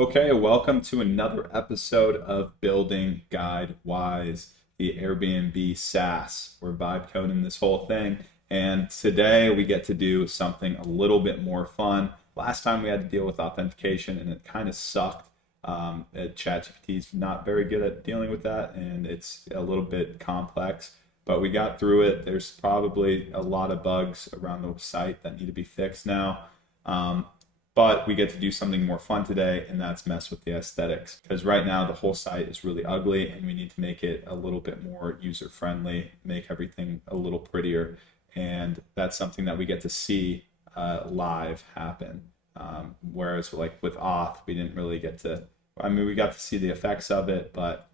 Okay, welcome to another episode of Building Guide Wise, the Airbnb SaaS. We're vibe coding this whole thing, and today we get to do something a little bit more fun. Last time we had to deal with authentication, and it kind of sucked. ChatGPT is not very good at dealing with that, and it's a little bit complex, but we got through it. There's probably a lot of bugs around the site that need to be fixed now. But we get to do something more fun today, and that's mess with the aesthetics. Because right now the whole site is really ugly, and we need to make it a little bit more user friendly, make everything a little prettier. And that's something that we get to see live happen. Whereas like with Auth, we didn't really get to, we got to see the effects of it, but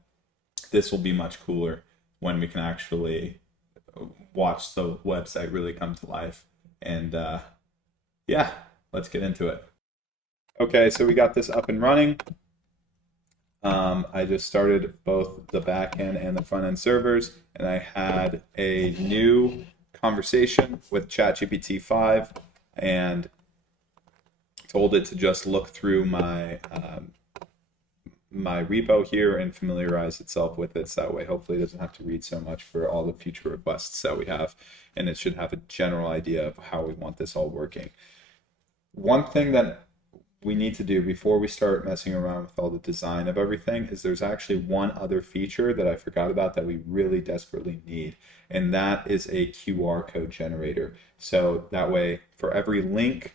this will be much cooler when we can actually watch the website really come to life. And yeah, let's get into it. Okay, so we got this up and running. I just started both the back end and the front end servers, and I had a new conversation with ChatGPT 5 and told it to just look through my my repo here and familiarize itself with it, so that way hopefully it doesn't have to read so much for all the future requests that we have, and it should have a general idea of how we want this all working. One thing that we need to do before we start messing around with all the design of everything is there's actually one other feature that I forgot about that we really desperately need, and that is a QR code generator. So that way, for every link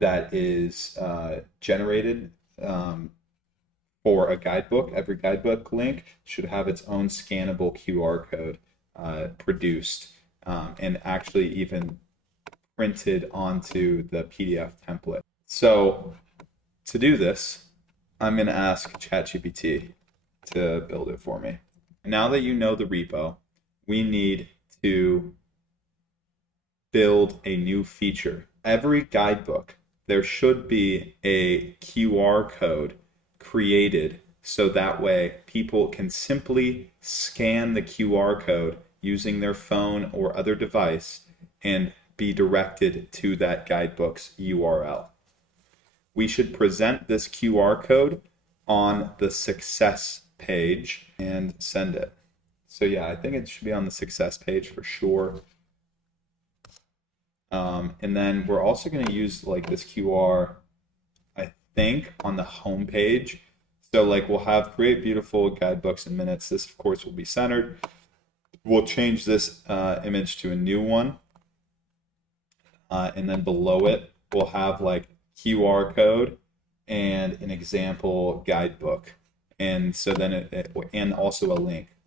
that is generated for a guidebook, every guidebook link should have its own scannable QR code produced and actually even printed onto the PDF template. So to do this, I'm going to ask ChatGPT to build it for me. Now that you know the repo, we need to build a new feature. Every guidebook, there should be a QR code created so that way people can simply scan the QR code using their phone or other device and be directed to that guidebook's URL. We should present this QR code on the success page and send it. So yeah, I think it should be on the success page for sure. And then we're also going to use like this QR, I think, on the home page. So like we'll have create beautiful guidebooks in minutes. This of course will be centered. We'll change this image to a new one. And then below it, we'll have like QR code and an example guidebook. And so then and also a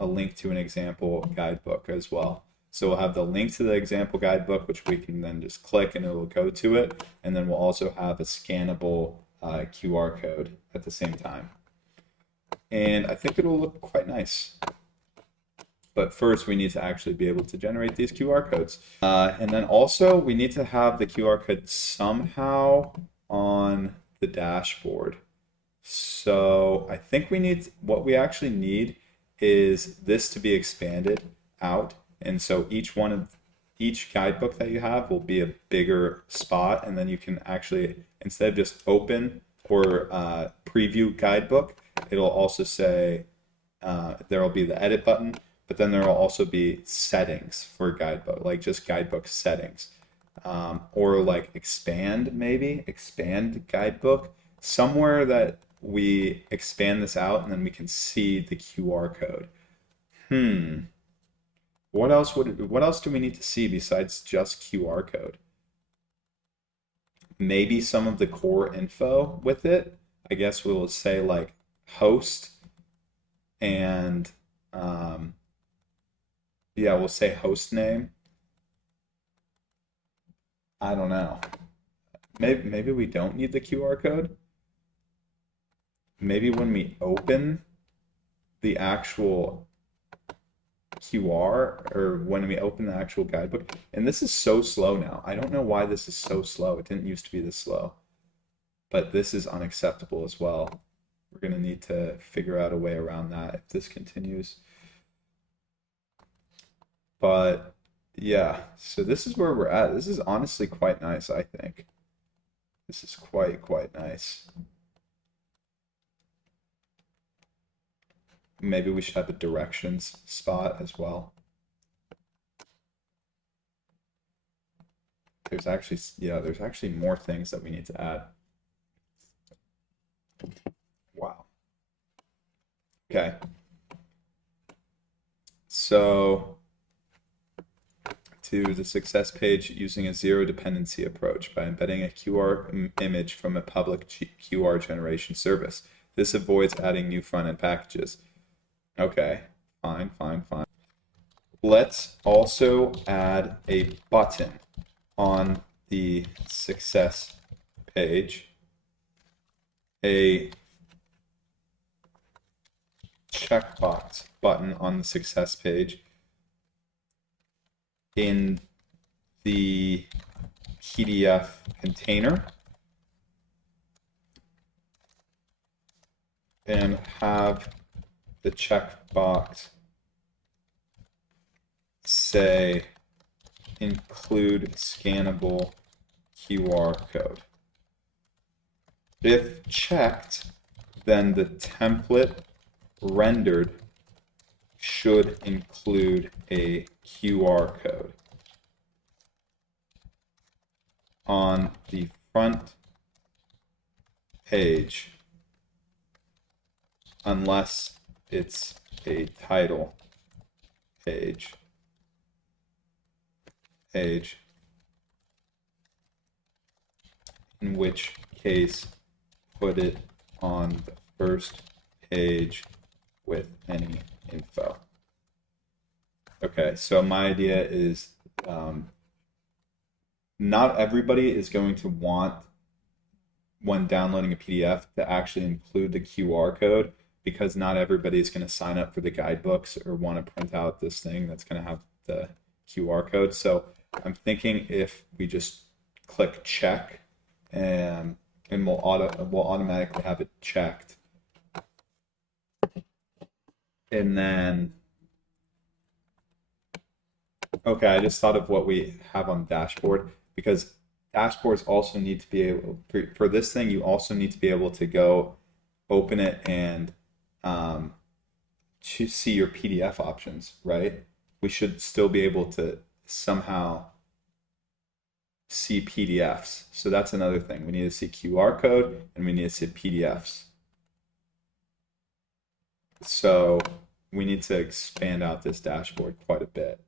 link to an example guidebook as well. So we'll have the link to the example guidebook, which we can then just click and it will go to it. And then we'll also have a scannable QR code at the same time. And I think it'll look quite nice. But first, we need to actually be able to generate these QR codes. And then also, we need to have the QR code somehow on the dashboard. So I think what we actually need is this to be expanded out. And so each guidebook that you have will be a bigger spot. And then you can actually, instead of just open or preview guidebook, it'll also say, there will be the edit button. But then there will also be settings for guidebook, like just guidebook settings, or like expand guidebook, somewhere that we expand this out and then we can see the QR code. What else do we need to see besides just QR code? Maybe some of the core info with it. I guess we'll say like host and yeah, we'll say host name. I don't know. Maybe we don't need the QR code. Maybe when we open the actual QR or when we open the actual guidebook, and this is so slow now. I don't know why this is so slow. It didn't used to be this slow, but this is unacceptable as well. We're going to need to figure out a way around that if this continues. But yeah, so this is where we're at. This is honestly quite nice, I think. This is quite nice. maybe we should have a directions spot as well. There's actually more things that we need to add. Wow. Okay. So to the success page using a zero dependency approach by embedding a QR image from a public QR generation service. This avoids adding new front-end packages. Okay, fine. Let's also add a button on the success page, a checkbox button on the success page in the PDF container, and have the checkbox say include scannable QR code. If checked, then the template rendered should include a QR code on the front page, unless it's a title page, in which case put it on the first page with any info. Okay, so my idea is not everybody is going to want, when downloading a PDF, to actually include the QR code, because not everybody is going to sign up for the guidebooks or want to print out this thing that's going to have the QR code. So I'm thinking if we just click check, and we'll automatically have it checked. And then, okay, I just thought of what we have on dashboard, because dashboards also need to be able, for this thing, you also need to be able to go open it and to see your PDF options, right? We should still be able to somehow see PDFs. So that's another thing. We need to see QR code and we need to see PDFs. So we need to expand out this dashboard quite a bit.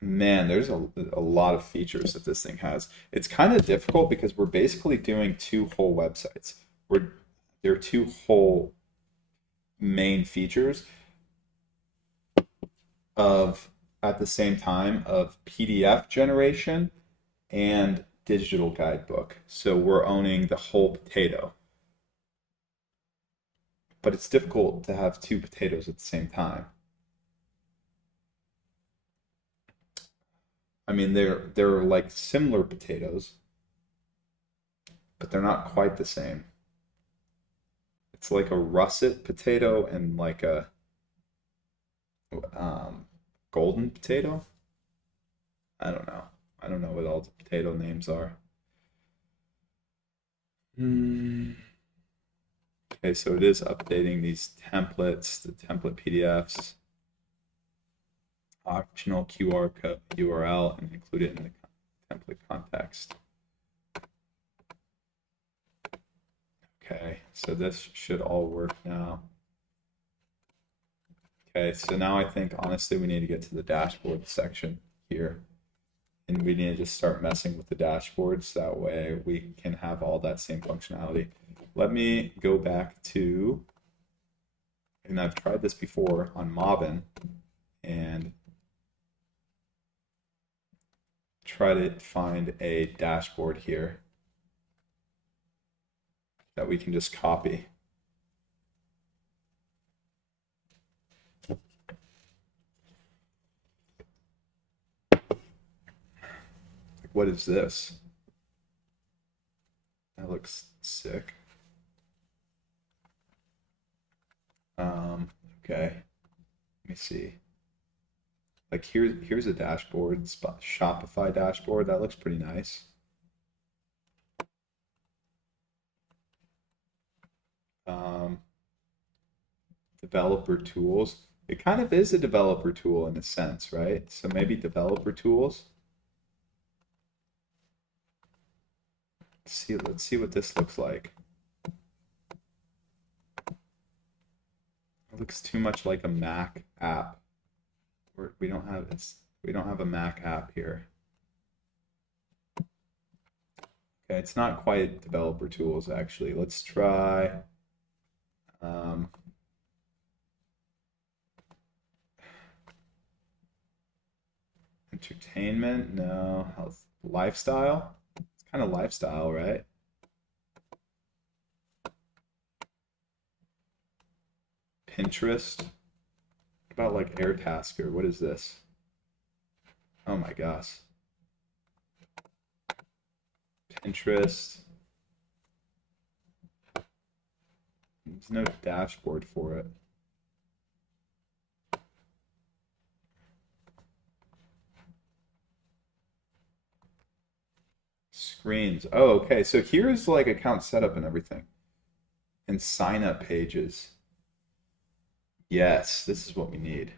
Man, there's a lot of features that this thing has. It's kind of difficult because we're basically doing two whole websites. There are two whole main features of, at the same time, of PDF generation and digital guidebook. So we're owning the whole potato. But it's difficult to have two potatoes at the same time. I mean, they're like similar potatoes, but they're not quite the same. It's like a russet potato and like a golden potato. I don't know. I don't know what all the potato names are. Okay, so it is updating these templates, the template PDFs. Optional QR code URL and include it in the template context. Okay, so this should all work now. Okay, so now I think honestly we need to get to the dashboard section here. And we need to just start messing with the dashboards. That way we can have all that same functionality. Let me go back to, and I've tried this before on Mobbin, and try to find a dashboard here that we can just copy. What is this? That looks sick. Okay, let me see. Like here's a dashboard, Shopify dashboard. That looks pretty nice. developer tools. It kind of is a developer tool in a sense, right? So maybe developer tools. Let's see what this looks like. It looks too much like a Mac app. We don't have a Mac app here. Okay, it's not quite developer tools actually. Let's try entertainment, no. Health, lifestyle. It's kind of lifestyle, right? Pinterest. What about like Airtasker? What is this? Oh my gosh. Pinterest. There's no dashboard for it. Screens. Oh, okay. So here's like account setup and everything. And sign up pages. Yes, this is what we need.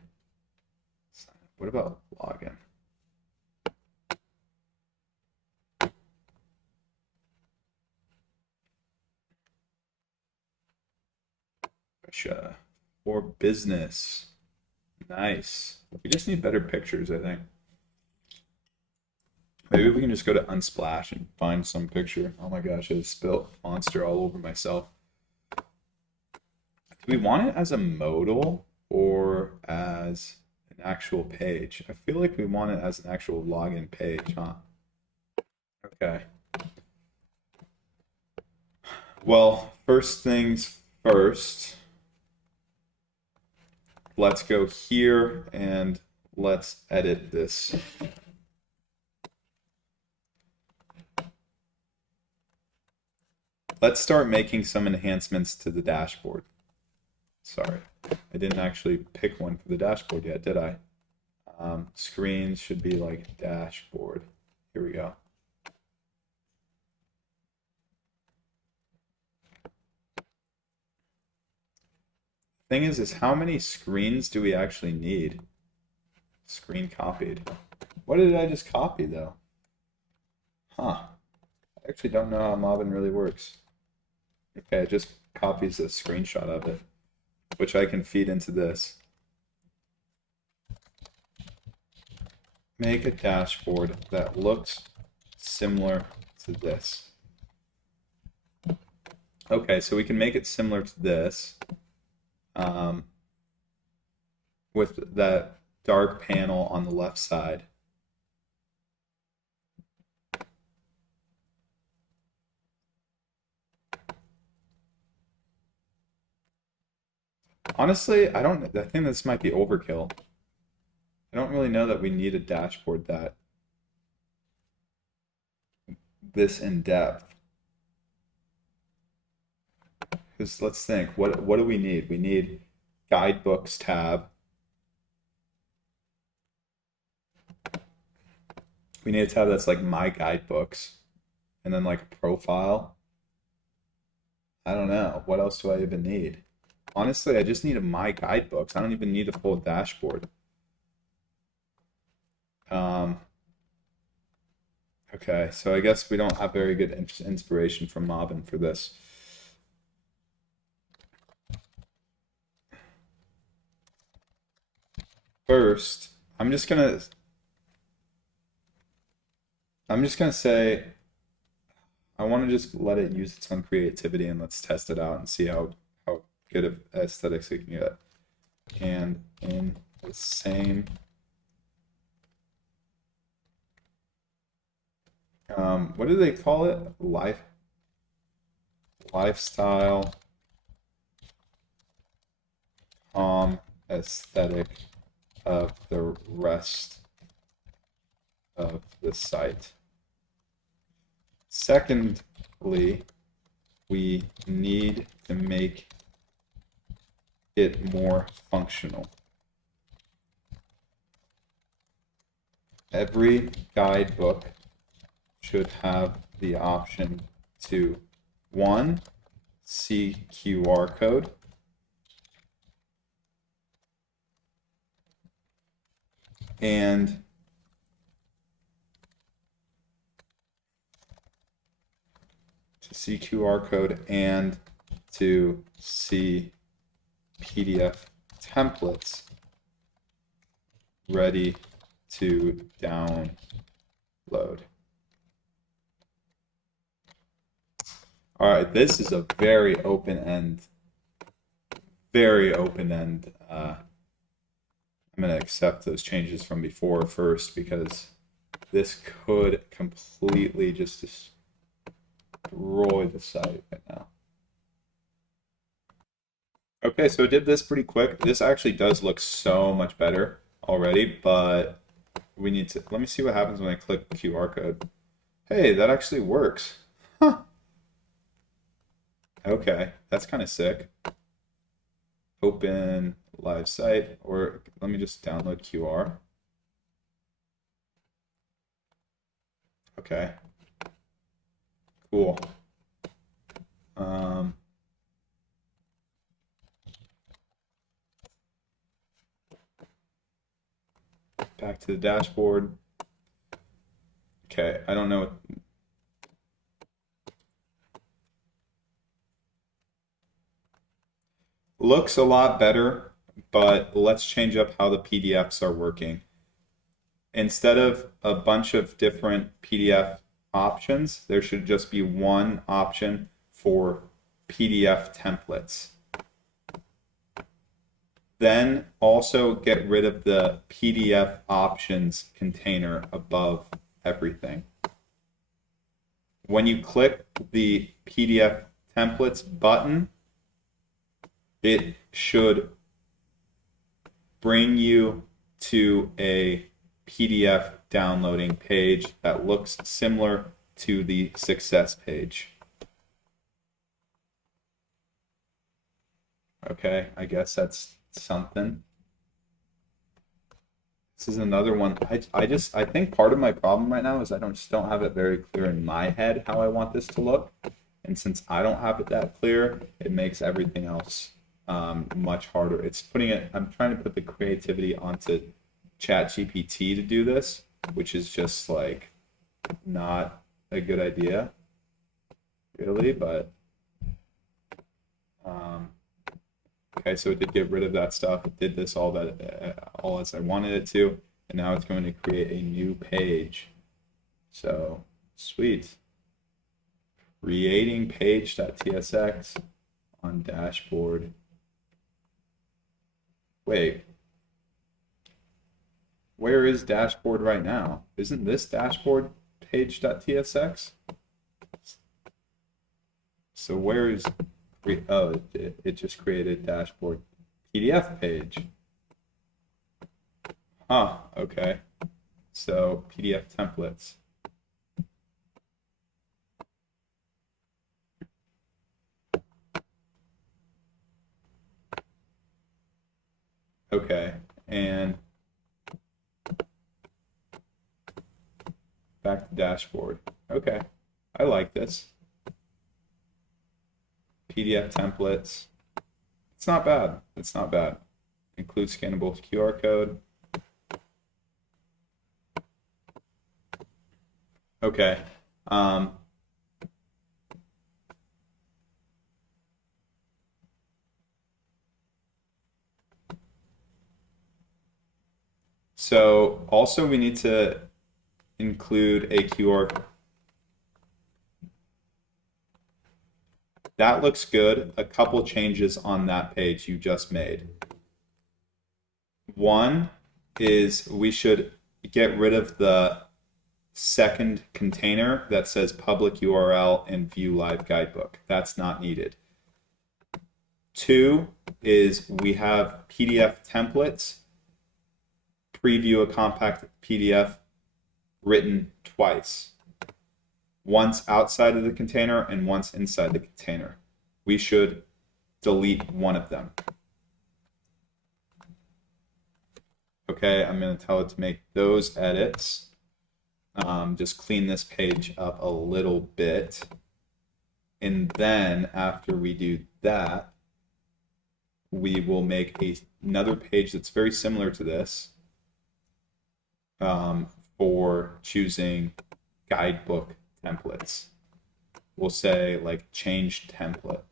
What about login? For business. Nice. We just need better pictures, I think. Maybe we can just go to Unsplash and find some picture. Oh my gosh, I just spilled Monster all over myself. Do we want it as a modal or as an actual page? I feel like we want it as an actual login page, huh? Okay. Well, first things first. Let's go here and let's edit this. Let's start making some enhancements to the dashboard. Sorry, I didn't actually pick one for the dashboard yet, did I? Screens should be like dashboard. Here we go. Thing is how many screens do we actually need? Screen copied. What did I just copy though? Huh. I actually don't know how Mobbin really works. Okay, it just copies a screenshot of it, which I can feed into this. Make a dashboard that looks similar to this. Okay, so we can make it similar to this. With that dark panel on the left side. Honestly, I think this might be overkill. I don't really know that we need a dashboard that this in depth. Because let's think, what do we need? We need guidebooks tab. We need a tab that's like my guidebooks, and then like a profile. I don't know. What else do I even need? Honestly, I just need my guidebooks. I don't even need a full dashboard. Okay, so I guess we don't have very good inspiration from Mobbin for this. First, I'm just gonna say I want to just let it use its own creativity and let's test it out and see how good of aesthetics we can get. And in the same what do they call it? Lifestyle aesthetic of the rest of the site. Secondly, we need to make it more functional. Every guidebook should have the option to 1. See QR code, and to see QR code and to see PDF templates ready to download. All right, this is a very open-end. I'm going to accept those changes from before first because this could completely just destroy the site right now. Okay, so I did this pretty quick. This actually does look so much better already, but we need to, let me see what happens when I click QR code. Hey, that actually works. Huh. Okay, that's kind of sick. Open live site, or let me just download QR. Okay. Cool. Back to the dashboard. Okay, I don't know. Looks a lot better, but let's change up how the PDFs are working. Instead of a bunch of different PDF options, there should just be one option for PDF templates. Then also get rid of the PDF options container above everything. When you click the PDF templates button, it should bring you to a PDF downloading page that looks similar to the success page. Okay, I guess that's something. This is another one. I think part of my problem right now is I just don't have it very clear in my head how I want this to look. And since I don't have it that clear, it makes everything else much harder. I'm trying to put the creativity onto ChatGPT to do this, which is just like not a good idea, really, but okay, so it did get rid of that stuff. It did this all as I wanted it to, and now it's going to create a new page. So sweet. Creating page.tsx on dashboard. Wait, where is dashboard right now? Isn't this dashboard page.tsx? So where is, oh, it just created dashboard PDF page. Huh, okay. So PDF templates. Okay, and back to dashboard. Okay, I like this. PDF templates. It's not bad. It's not bad. Include scannable QR code. Okay. So also we need to include a QR. That looks good. A couple changes on that page you just made. One is we should get rid of the second container that says public URL and view live guidebook. That's not needed. Two is we have PDF templates, preview a compact PDF written twice. Once outside of the container and once inside the container. We should delete one of them. Okay, I'm going to tell it to make those edits. Just clean this page up a little bit. And then after we do that, we will make another page that's very similar to this. for choosing guidebook templates. We'll say like change template.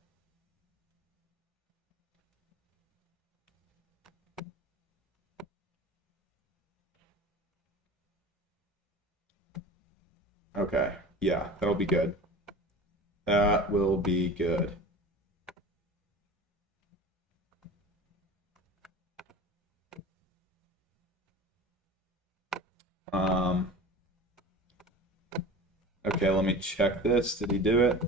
Okay, yeah, that'll be good. That will be good. Okay, let me check this. Did he do it?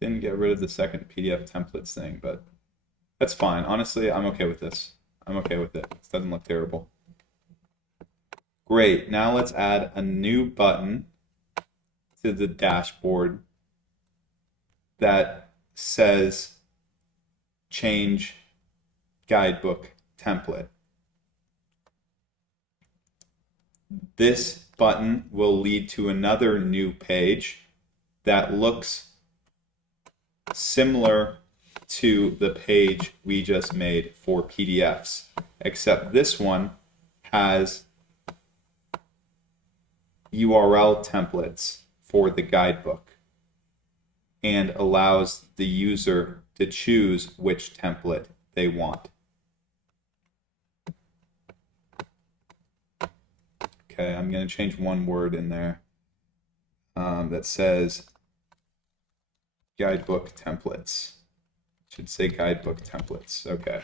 Didn't get rid of the second PDF templates thing, but that's fine. Honestly, I'm okay with this. I'm okay with it. This doesn't look terrible. Great. Now let's add a new button to the dashboard that says change guidebook template. This button will lead to another new page that looks similar to the page we just made for PDFs, except this one has URL templates for the guidebook and allows the user to choose which template they want. Okay, I'm going to change one word in there that says guidebook templates. It should say guidebook templates. Okay.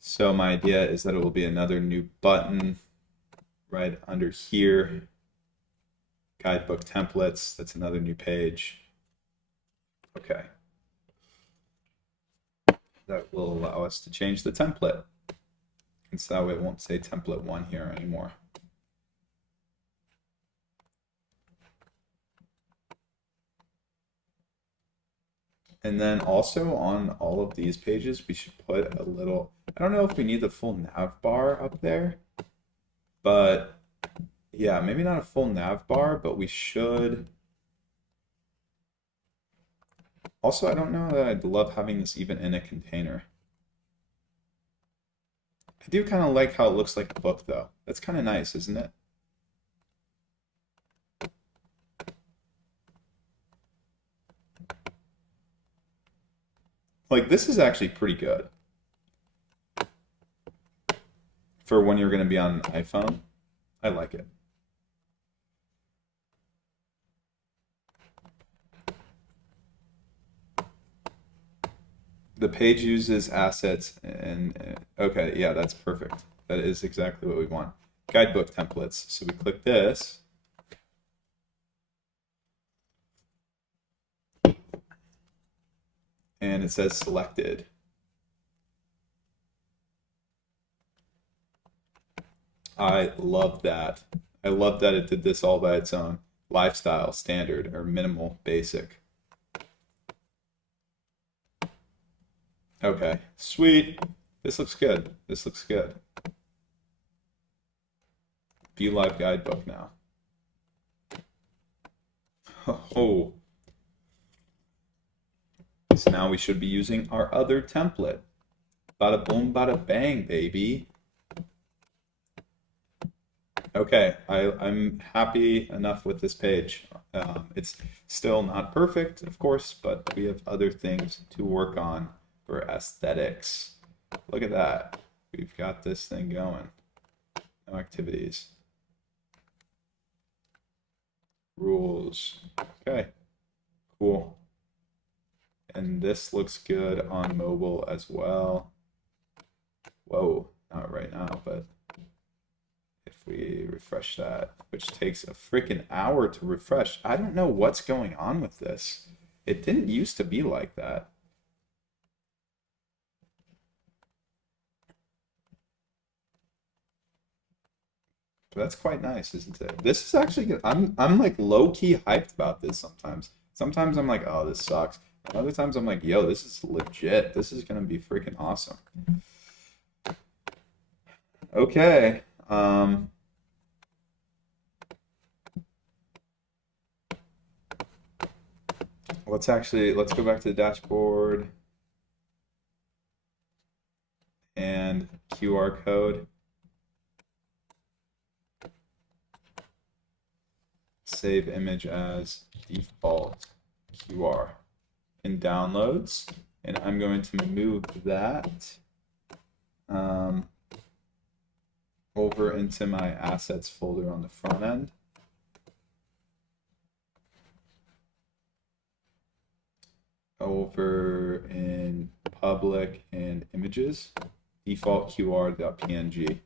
So my idea is that it will be another new button right under here. Guidebook templates. That's another new page. Okay. That will allow us to change the template. And so that way it won't say template 1 here anymore. And then also on all of these pages, we should put a little, I don't know if we need the full nav bar up there, but yeah, maybe not a full nav bar, but we should. Also, I don't know that I'd love having this even in a container. I do kind of like how it looks like a book, though. That's kind of nice, isn't it? Like, this is actually pretty good for when you're going to be on an iPhone. I like it. The page uses assets and okay, yeah, that's perfect. That is exactly what we want. Guidebook templates. So we click this. And it says selected. I love that. I love that it did this all by its own. Lifestyle, standard, or minimal, basic. Okay, sweet. This looks good. This looks good. View live guidebook now. Oh. So now we should be using our other template. Bada boom, bada bang, baby. Okay, I'm happy enough with this page. It's still not perfect, of course, but we have other things to work on for aesthetics. Look at that. We've got this thing going. No activities. Rules. Okay, cool. And this looks good on mobile as well. Whoa, not right now, but if we refresh that, which takes a freaking hour to refresh. I don't know what's going on with this. It didn't used to be like that. But that's quite nice, isn't it? This is actually good. I'm like low-key hyped about this sometimes. Sometimes I'm like, oh, this sucks. And other times I'm like, yo, this is legit. This is gonna be freaking awesome. Okay. Let's go back to the dashboard and QR code. save image as default QR in downloads, and I'm going to move that over into my assets folder on the front end. Over in public and images, default QR.png.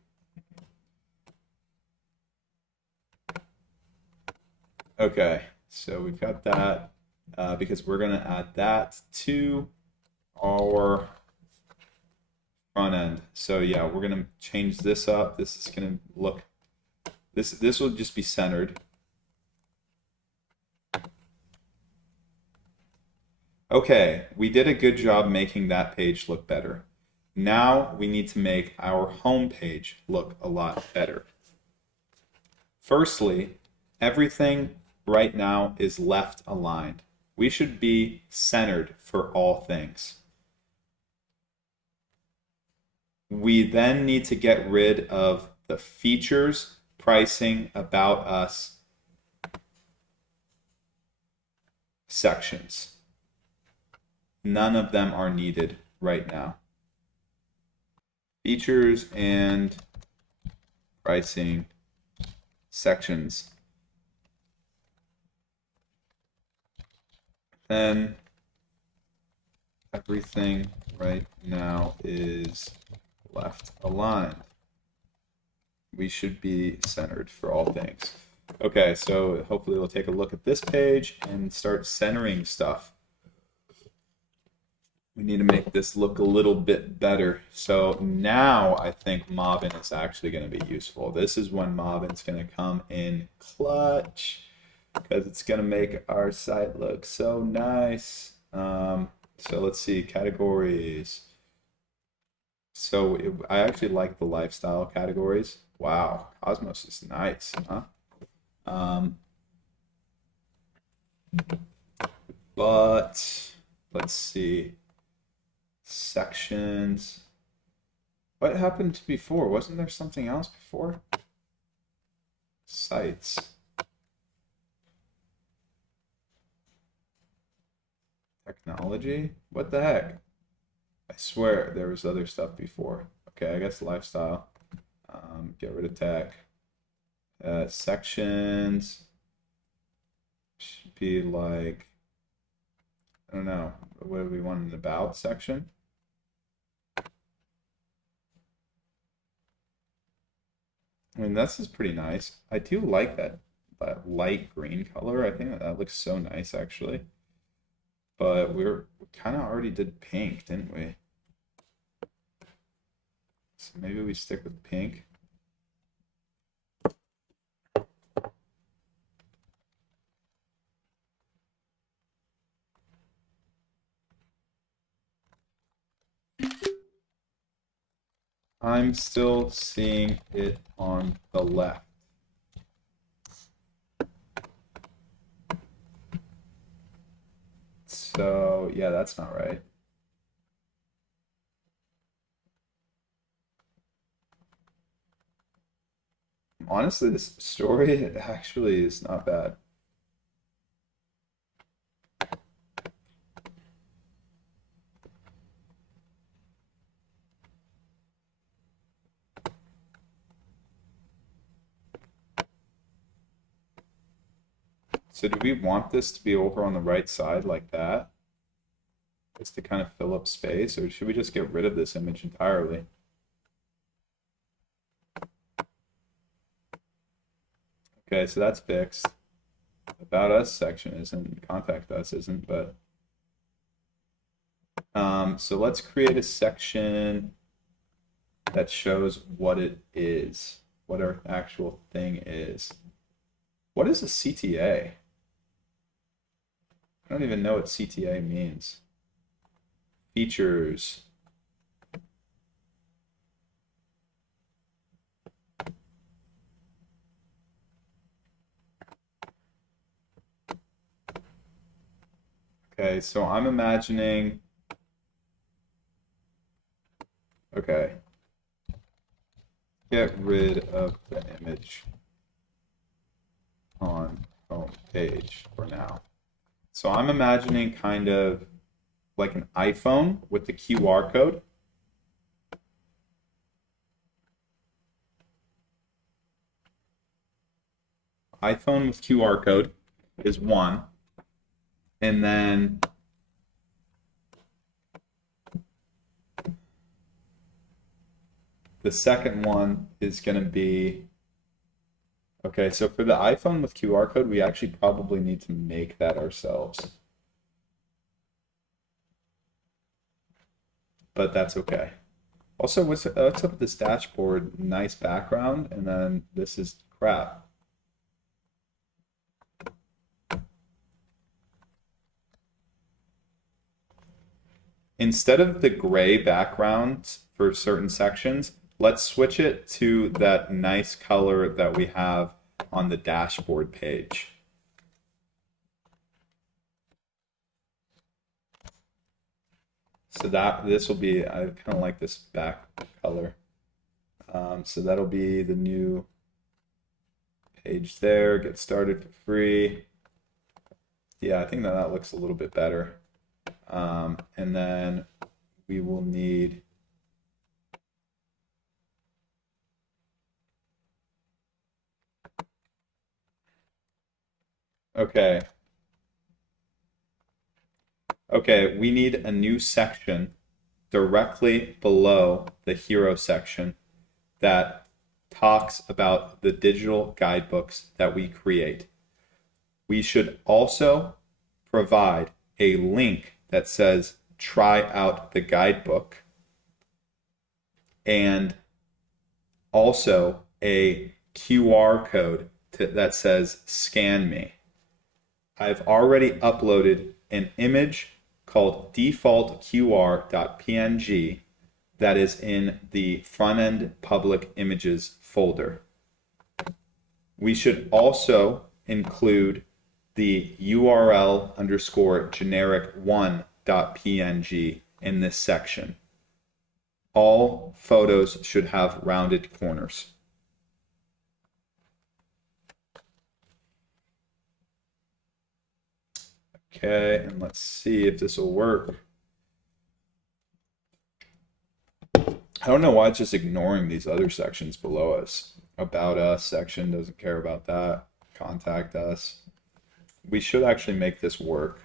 Okay, so we've got that because we're going to add that to our front end. So yeah, we're going to change this up. This is going to look, this will just be centered. Okay, we did a good job making that page look better. Now we need to make our home page look a lot better. Firstly, everything right now is left aligned. We should be centered for all things. We then need to get rid of the features, pricing, about us sections. None of them are needed right now. Features and pricing sections. Then everything right now is left aligned. We should be centered for all things. Okay, so hopefully we'll take a look at this page and start centering stuff. We need to make this look a little bit better. So now I think Mobbin is actually going to be useful. This is when Mobbin's going to come in clutch because it's going to make our site look so nice. So let's see, categories. So I actually like the lifestyle categories. Wow, Cosmos is nice, huh? But let's see. Sections. What happened before? Wasn't there something else before? Sites. Technology? What the heck? I swear there was other stuff before. Okay, I guess lifestyle. Get rid of tech. Sections should be like, I don't know, what do we want, an about section? I mean, this is pretty nice. I do like that light green color. I think that looks so nice, actually. But we kind of already did pink, didn't we? So maybe we stick with pink. I'm still seeing it on the left. So yeah, that's not right. Honestly, this story actually is not bad. So do we want this to be over on the right side like that? Just to kind of fill up space, or should we just get rid of this image entirely? Okay, so that's fixed. About us section isn't, contact us isn't, but so let's create a section that shows what it is, what our actual thing is. What is a CTA? I don't even know what CTA means. Features. Okay, so I'm imagining, okay, get rid of the image on home page for now. So I'm imagining kind of like an iPhone with the QR code. iPhone with QR code is one. And then the second one is going to be, okay, so for the iPhone with QR code, we actually probably need to make that ourselves. But that's okay. Also, what's up with this dashboard? Nice background, and then this is crap. Instead of the gray backgrounds for certain sections, let's switch it to that nice color that we have on the dashboard page. So this will be, I kind of like this back color. So that'll be the new page there. Get started for free. Yeah, I think that looks a little bit better. And then we will need okay, we need a new section directly below the hero section that talks about the digital guidebooks that we create. We should also provide a link that says try out the guidebook, and also a QR code that says scan me. I've already uploaded an image called defaultqr.png that is in the front-end public images folder. We should also include the URL_generic1.png in this section. All photos should have rounded corners. Okay, and let's see if this will work. I don't know why it's just ignoring these other sections below us. About us section doesn't care about that. Contact us. We should actually make this work.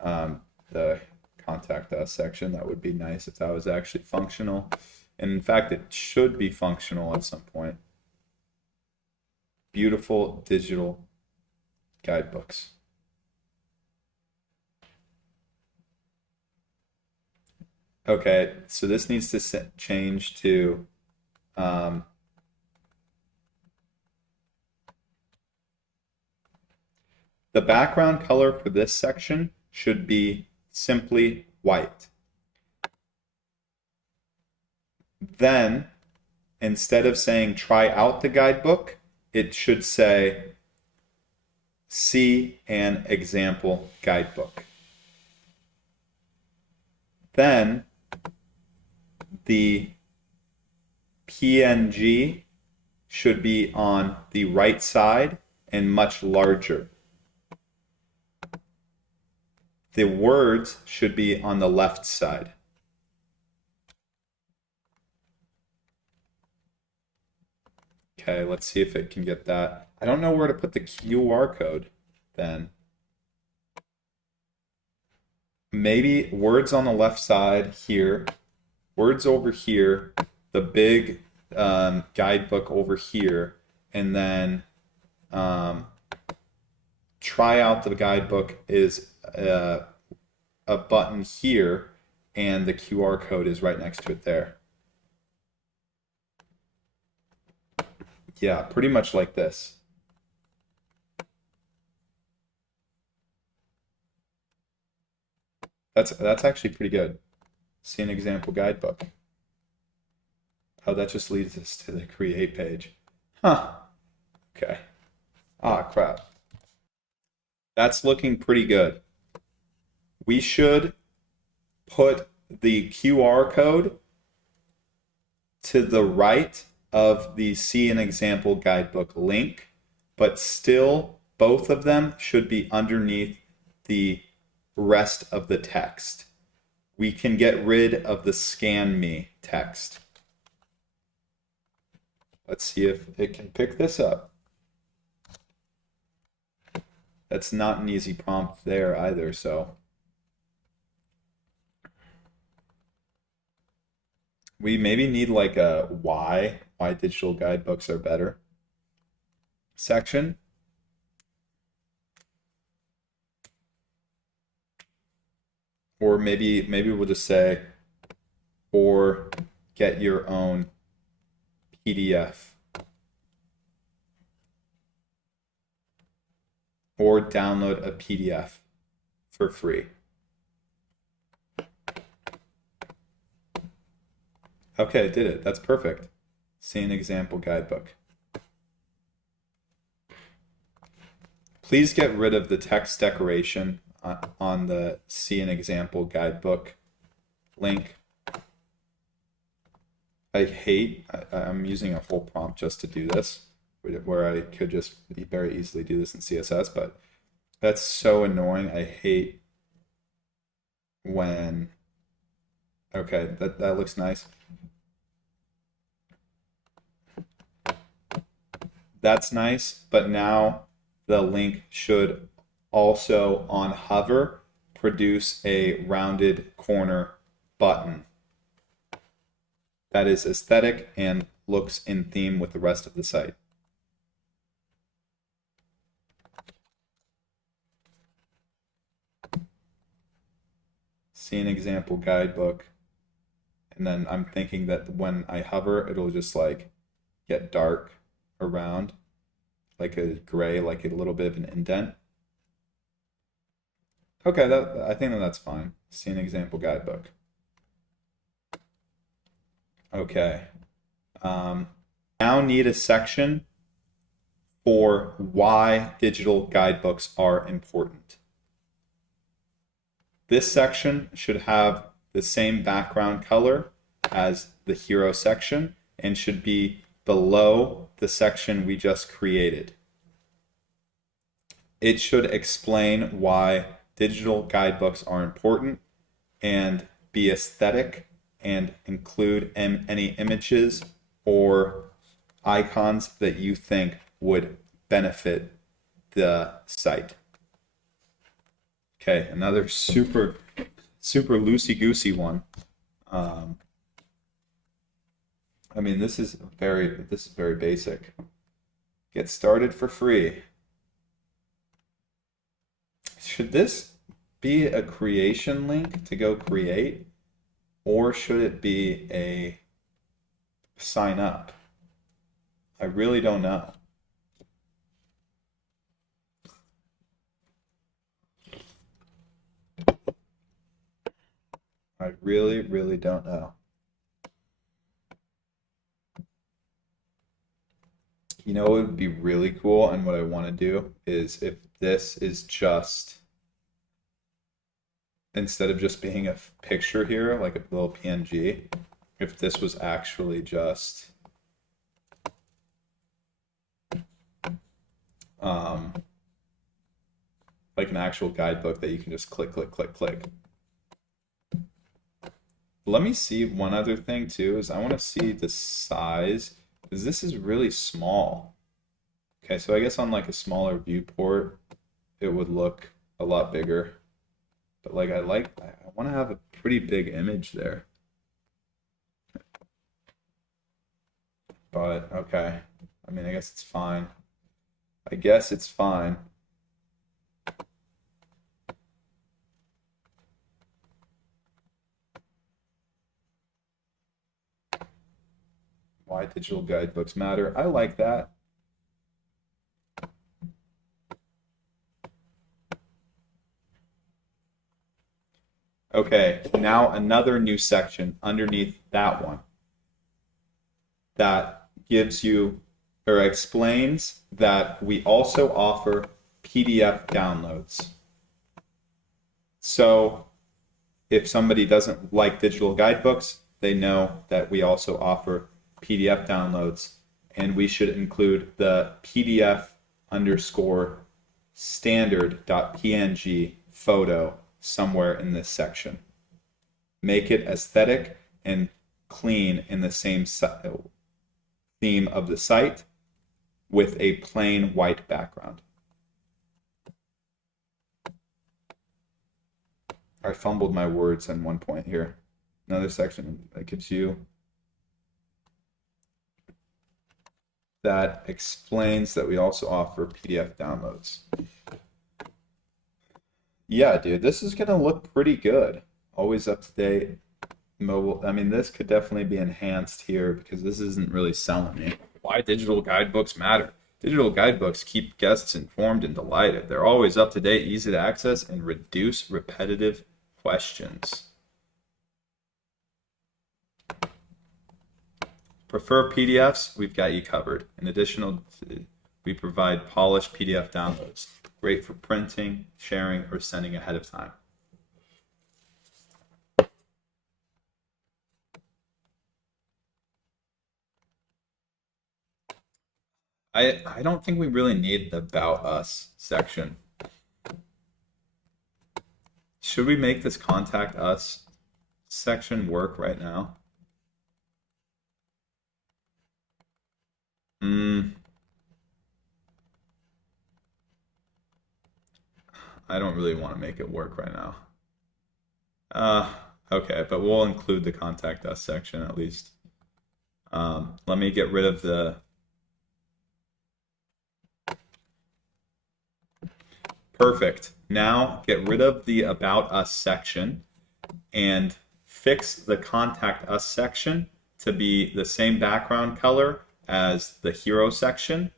The contact us section, that would be nice if that was actually functional. And in fact, it should be functional at some point. Beautiful digital guidebooks. Okay, so this needs to change to the background color for this section should be simply white. Then, instead of saying try out the guidebook, it should say see an example guidebook. Then the PNG should be on the right side and much larger. The words should be on the left side. Okay, let's see if it can get that. I don't know where to put the QR code then. Maybe words on the left side here, words over here, the big guidebook over here, and then try out the guidebook is a button here, and the QR code is right next to it there. Yeah, pretty much like this. That's actually pretty good. See an example guidebook. Oh, that just leads us to the create page. Huh. Okay. Ah, crap. That's looking pretty good. We should put the QR code to the right of the see an example guidebook link, but still both of them should be underneath the rest of the text. We can get rid of the scan me text. Let's see if it can pick this up. That's not an easy prompt there either, so. We maybe need like a why digital guidebooks are better section. Or maybe we'll just say, or get your own PDF. Or download a PDF for free. Okay, it did it. That's perfect. See an example guidebook. Please get rid of the text decoration on the see an example guidebook link. I'm using a whole prompt just to do this, where I could just very easily do this in CSS, but that's so annoying. I hate when, okay, that looks nice. That's nice, but now the link should also on hover produce a rounded corner button that is aesthetic and looks in theme with the rest of the site. See an example guidebook, and then I'm thinking that when I hover, it'll just like get dark around, like a gray, like a little bit of an indent. Okay, I think that's fine. See an example guidebook. Okay. Now need a section for why digital guidebooks are important. This section should have the same background color as the hero section and should be below the section we just created. It should explain why digital guidebooks are important and be aesthetic and include any images or icons that you think would benefit the site. Okay, another super loosey-goosey one. I mean, this is very basic. Get started for free. Should this be a creation link to go create, or should it be a sign up? I really don't know. I really don't know. You know, it would be really cool, and what I want to do is if this is just, instead of just being a picture here, like a little PNG, if this was actually just like an actual guidebook that you can just click. Let me see one other thing too, is I want to see the size, because this is really small. Okay, so I guess on like a smaller viewport, it would look a lot bigger. But like I want to have a pretty big image there. But okay, I mean, I guess it's fine. Why digital guidebooks matter. I like that. Okay, now another new section underneath that one that gives you or explains that we also offer PDF downloads. So if somebody doesn't like digital guidebooks, they know that we also offer PDF downloads, and we should include the PDF_download standard.png photo somewhere in this section. Make it aesthetic and clean in the same theme of the site with a plain white background. I fumbled my words at one point here. Another section that gives you, that explains that we also offer PDF downloads. Yeah, dude, this is gonna look pretty good. Always up to date. Mobile. I mean, this could definitely be enhanced here because this isn't really selling me. Why digital guidebooks matter. Digital guidebooks keep guests informed and delighted. They're always up to date, easy to access, and reduce repetitive questions. Prefer PDFs? We've got you covered. In addition, we provide polished PDF downloads. Great for printing, sharing, or sending ahead of time. I don't think we really need the About Us section. Should we make this Contact Us section work right now? I don't really want to make it work right now. Okay, but we'll include the Contact Us section at least. Let me get rid of the... Perfect. Now get rid of the About Us section and fix the Contact Us section to be the same background color as the Hero section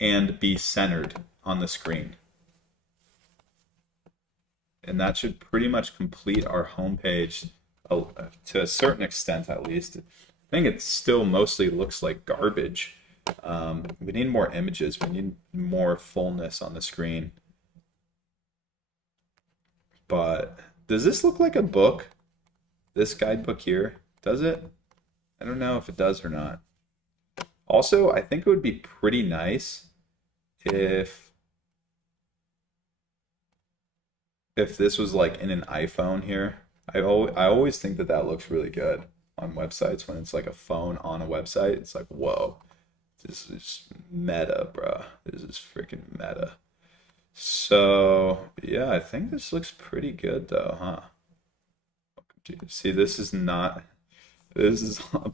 and be centered on the screen. And that should pretty much complete our homepage to a certain extent, at least. I think it still mostly looks like garbage. We need more images. We need more fullness on the screen. But does this look like a book? This guidebook here? Does it? I don't know if it does or not. Also, I think it would be pretty nice if this was like in an iPhone here. I always think that looks really good on websites when it's like a phone on a website. It's like, whoa, this is meta, bro. This is freaking meta. So yeah, I think this looks pretty good though, huh? See, this is I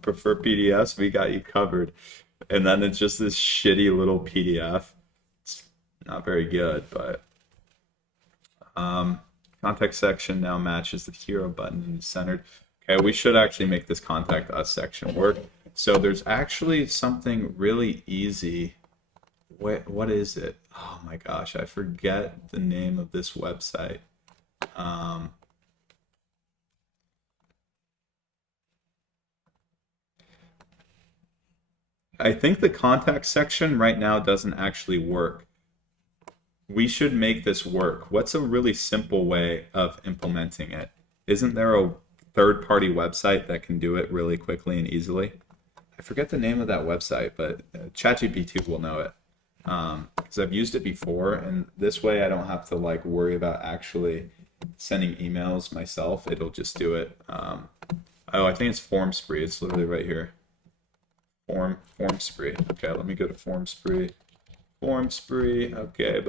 prefer PDFs. We got you covered. And then it's just this shitty little PDF. It's not very good, but contact section now matches the Hero button and is centered. Okay, we should actually make this Contact Us section work. So there's actually something really easy. What is it? Oh my gosh, I forget the name of this website. I think the contact section right now doesn't actually work. We should make this work. What's a really simple way of implementing it? Isn't there a third-party website that can do it really quickly and easily? I forget the name of that website, but ChatGPT will know it. Because I've used it before, and this way I don't have to like worry about actually sending emails myself. It'll just do it. Oh, I think it's FormSpree. It's literally right here. FormSpree. Okay, let me go to FormSpree. FormSpree. Okay,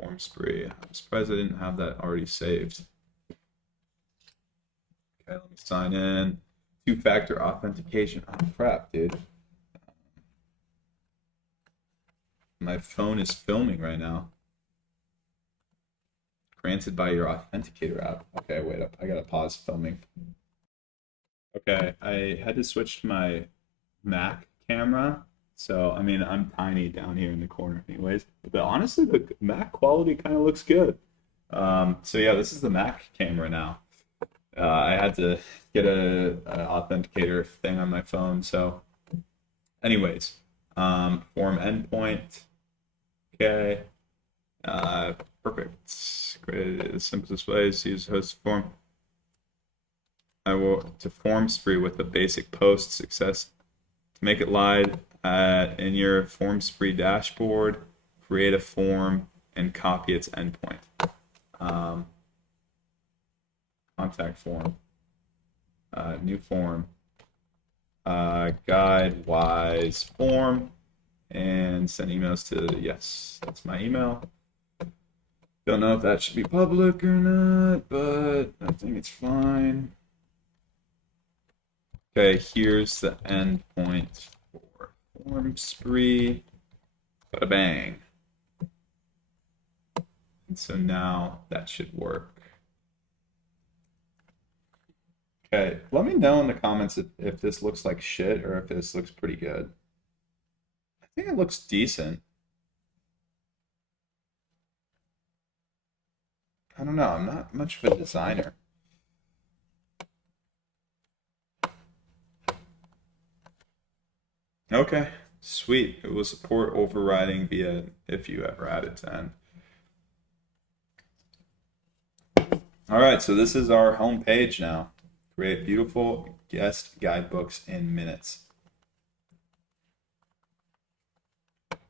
FormSpree. I'm surprised I didn't have that already saved. Okay, let me sign in. Two-factor authentication. Oh crap, dude. My phone is filming right now. Granted by your authenticator app. Okay, wait up. I gotta pause filming. Okay, I had to switch to my Mac camera. So, I mean, I'm tiny down here in the corner anyways. But honestly, the Mac quality kind of looks good. So yeah, this is the Mac camera now. I had to get an authenticator thing on my phone. So anyways, form endpoint. Okay. Perfect. Great. The simplest way is to use host form. I will to FormSpree with a basic post success. To make it live, in your form spree dashboard, create a form and copy its endpoint. Contact form, new form, guide-wise form, and send emails to, yes, that's my email. Don't know if that should be public or not, but I think it's fine. Okay, here's the endpoint for form spree. Bada bang. And so now that should work. Okay, let me know in the comments if this looks like shit or if this looks pretty good. I think it looks decent. I don't know, I'm not much of a designer. Okay, sweet. It will support overriding via if you ever add it to end. All right, so this is our home page now. Create beautiful guest guidebooks in minutes.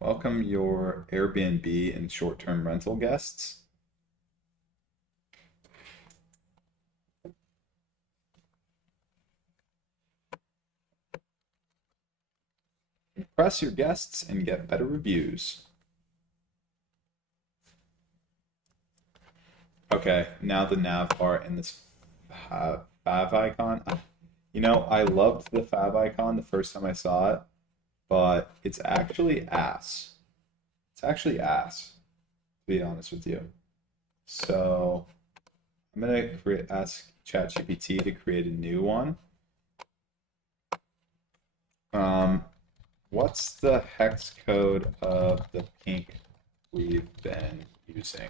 Welcome your Airbnb and short-term rental guests. Impress your guests and get better reviews. Okay, now the nav bar and this fav icon. You know, I loved the fav icon the first time I saw it, but it's actually ass. It's actually ass, to be honest with you. So I'm gonna ask ChatGPT to create a new one. What's the hex code of the pink we've been using?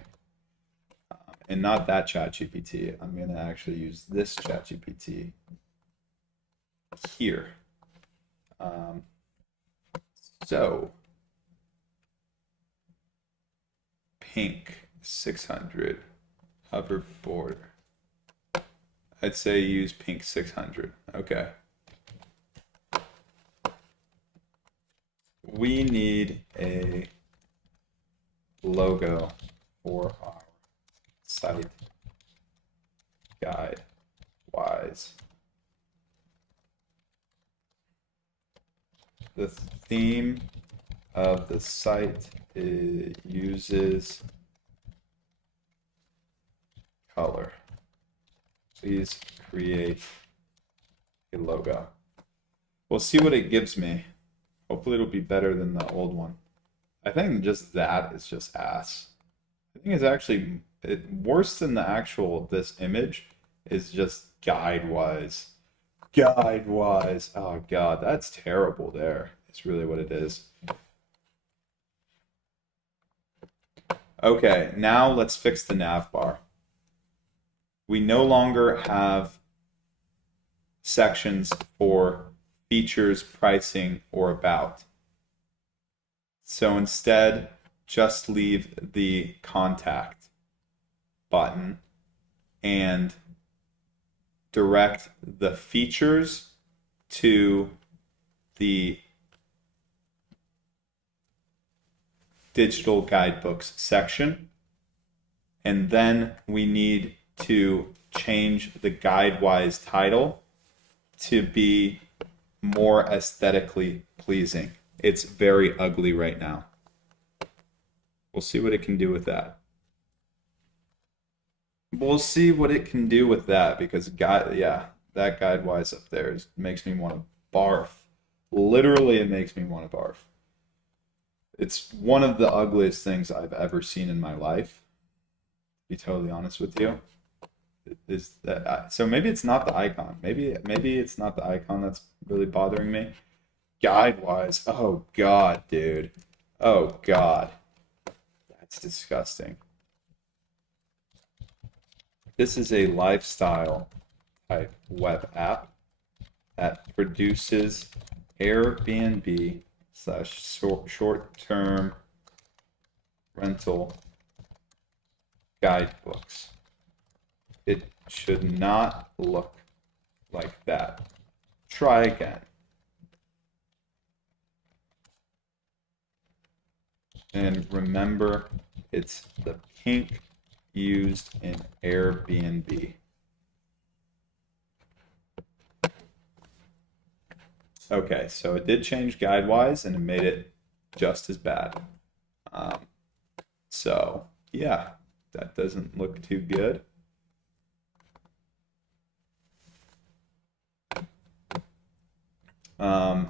And not that ChatGPT. I'm going to actually use this ChatGPT here. So, pink 600 hover border. I'd say use pink 600. Okay. We need a logo for our site guide wise. The theme of the site uses color. Please create a logo. We'll see what it gives me. Hopefully it'll be better than the old one. I think just that is just ass. I think it's actually worse than the actual, this image is just guide-wise. Guide-wise. Oh God, that's terrible there. It's really what it is. Okay, now let's fix the nav bar. We no longer have sections for features, pricing, or about. So instead, just leave the contact button and direct the features to the digital guidebooks section. And then we need to change the guide-wise title to be more aesthetically pleasing. It's very ugly right now. We'll see what it can do with that. We'll see what it can do with that because that guide-wise up there makes me want to barf. Literally, it makes me want to barf. It's one of the ugliest things I've ever seen in my life. To be totally honest with you. Is that so? Maybe it's not the icon. Maybe it's not the icon that's really bothering me. Guide-wise, oh God, dude. Oh God. That's disgusting. This is a lifestyle type web app that produces Airbnb / short-term rental guidebooks. It should not look like that. Try again. And remember, it's the pink used in Airbnb. Okay, so it did change guide-wise and it made it just as bad. So yeah, that doesn't look too good.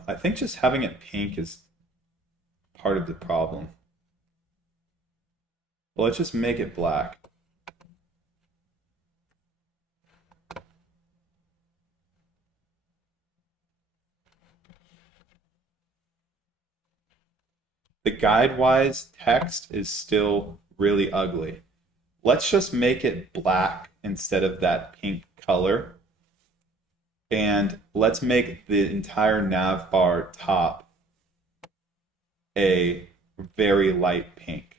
I think just having it pink is part of the problem. Well, let's just make it black. The guide-wise text is still really ugly. Let's just make it black instead of that pink color. And let's make the entire nav bar top a very light pink.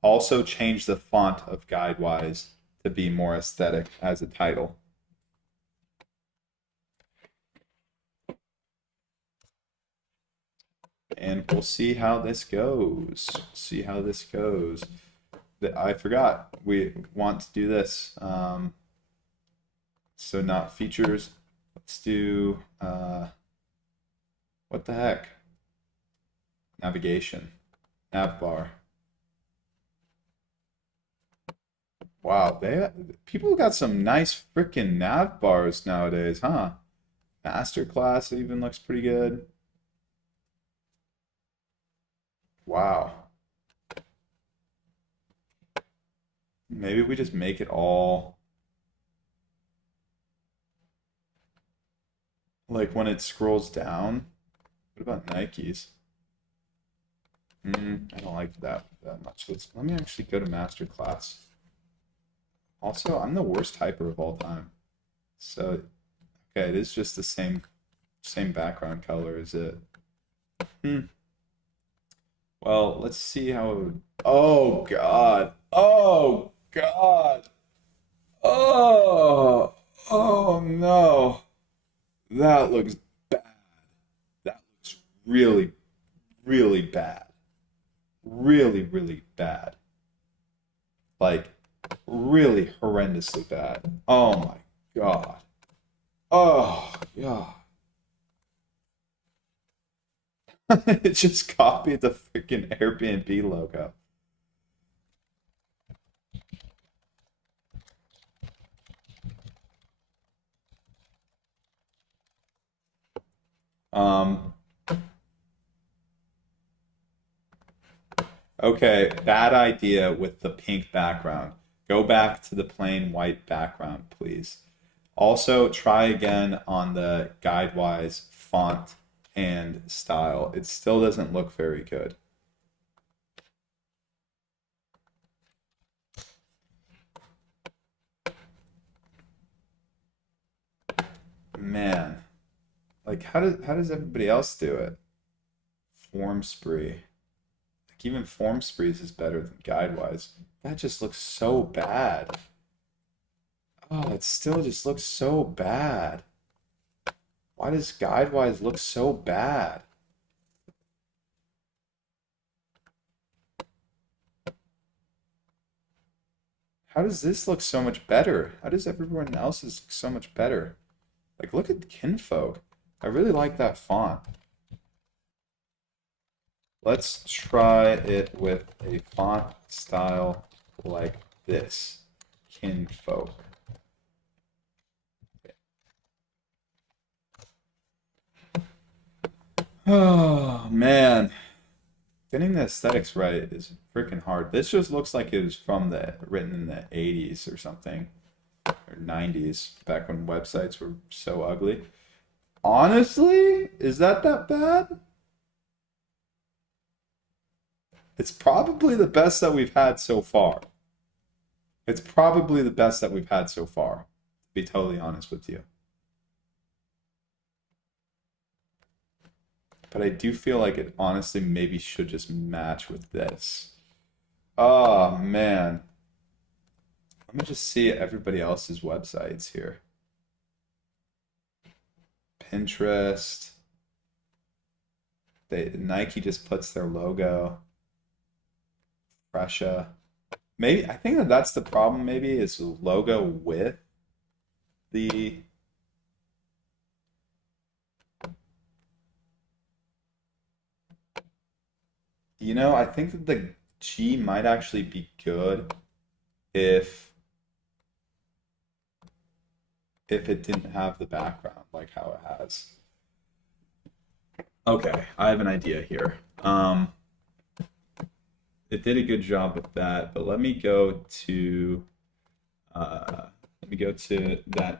Also change the font of GuideWise to be more aesthetic as a title. And we'll see how this goes. See how this goes. I forgot we want to do this. So not features. Let's do what the heck? Navigation. Nav bar. Wow, people got some nice freaking nav bars nowadays, huh? Masterclass even looks pretty good. Wow. Maybe we just make it all like when it scrolls down. What about Nikes? I don't like that much. Let me actually go to Masterclass. Also, I'm the worst typer of all time. So, okay, it is just the same background color, is it? Well, let's see how it would. Oh God. Oh God. Oh. Oh no. That looks bad. That looks really, really bad. Really, really bad. Like, really horrendously bad. Oh my God. Oh God. It just copied the freaking Airbnb logo. Okay, bad idea with the pink background. Go back to the plain white background, please. Also, try again on the GuideWise font and style. It still doesn't look very good. Man, like how does everybody else do it? Form spree. Like even form sprees is better than GuideWise. That just looks so bad. Oh, it still just looks so bad. Why does GuideWise look so bad? How does this look so much better? How does everyone else's look so much better? Like, look at Kinfolk. I really like that font. Let's try it with a font style like this. Kinfolk. Oh, man. Getting the aesthetics right is freaking hard. This just looks like it was written in the 80s or something, or 90s, back when websites were so ugly. Honestly, is that bad? It's probably the best that we've had so far. It's probably the best that we've had so far, to be totally honest with you. But I do feel like it honestly maybe should just match with this. Oh man. Let me just see everybody else's websites here. Pinterest. Nike just puts their logo. Russia. Maybe I think that that's the problem. Maybe is logo with the. I think that the G might actually be good if it didn't have the background like how it has. Okay, I have an idea here. It did a good job with that, but let me go to that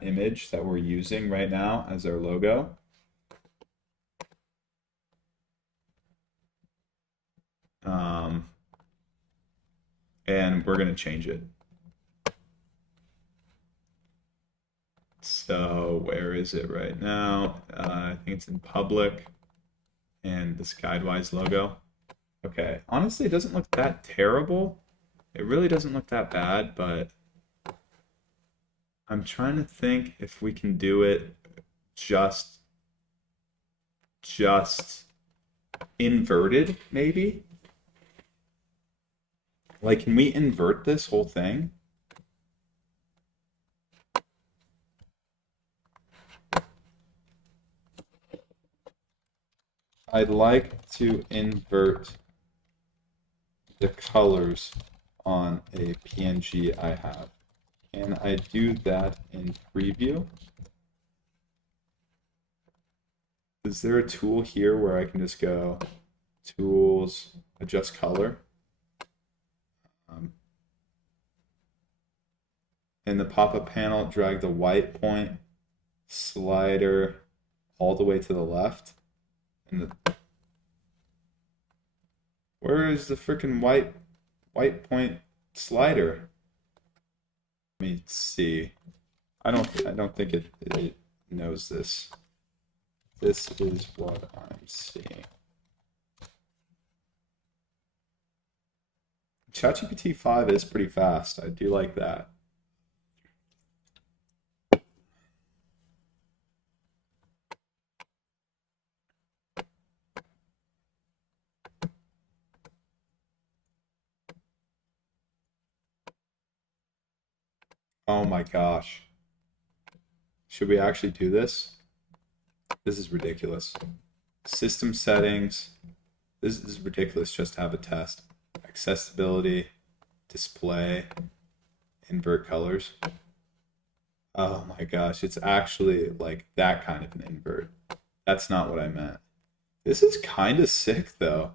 image that we're using right now as our logo. And we're going to change it. So where is it right now? I think it's in public and this GuideWise logo. Okay, honestly, it doesn't look that terrible. It really doesn't look that bad, but I'm trying to think if we can do it just inverted, maybe? Like, can we invert this whole thing? I'd like to invert the colors on a PNG I have. Can I do that in preview? Is there a tool here where I can just go tools, adjust color? In the pop-up panel, drag the white point slider all the way to the left. And where is the freaking white point slider? Let me see. I don't think it knows this. This is what I'm seeing. ChatGPT 5 is pretty fast. I do like that. Oh my gosh. Should we actually do this? This is ridiculous. System settings. This is ridiculous just to have a test. Accessibility, display, invert colors. Oh my gosh, it's actually like that kind of an invert. That's not what I meant. This is kind of sick though.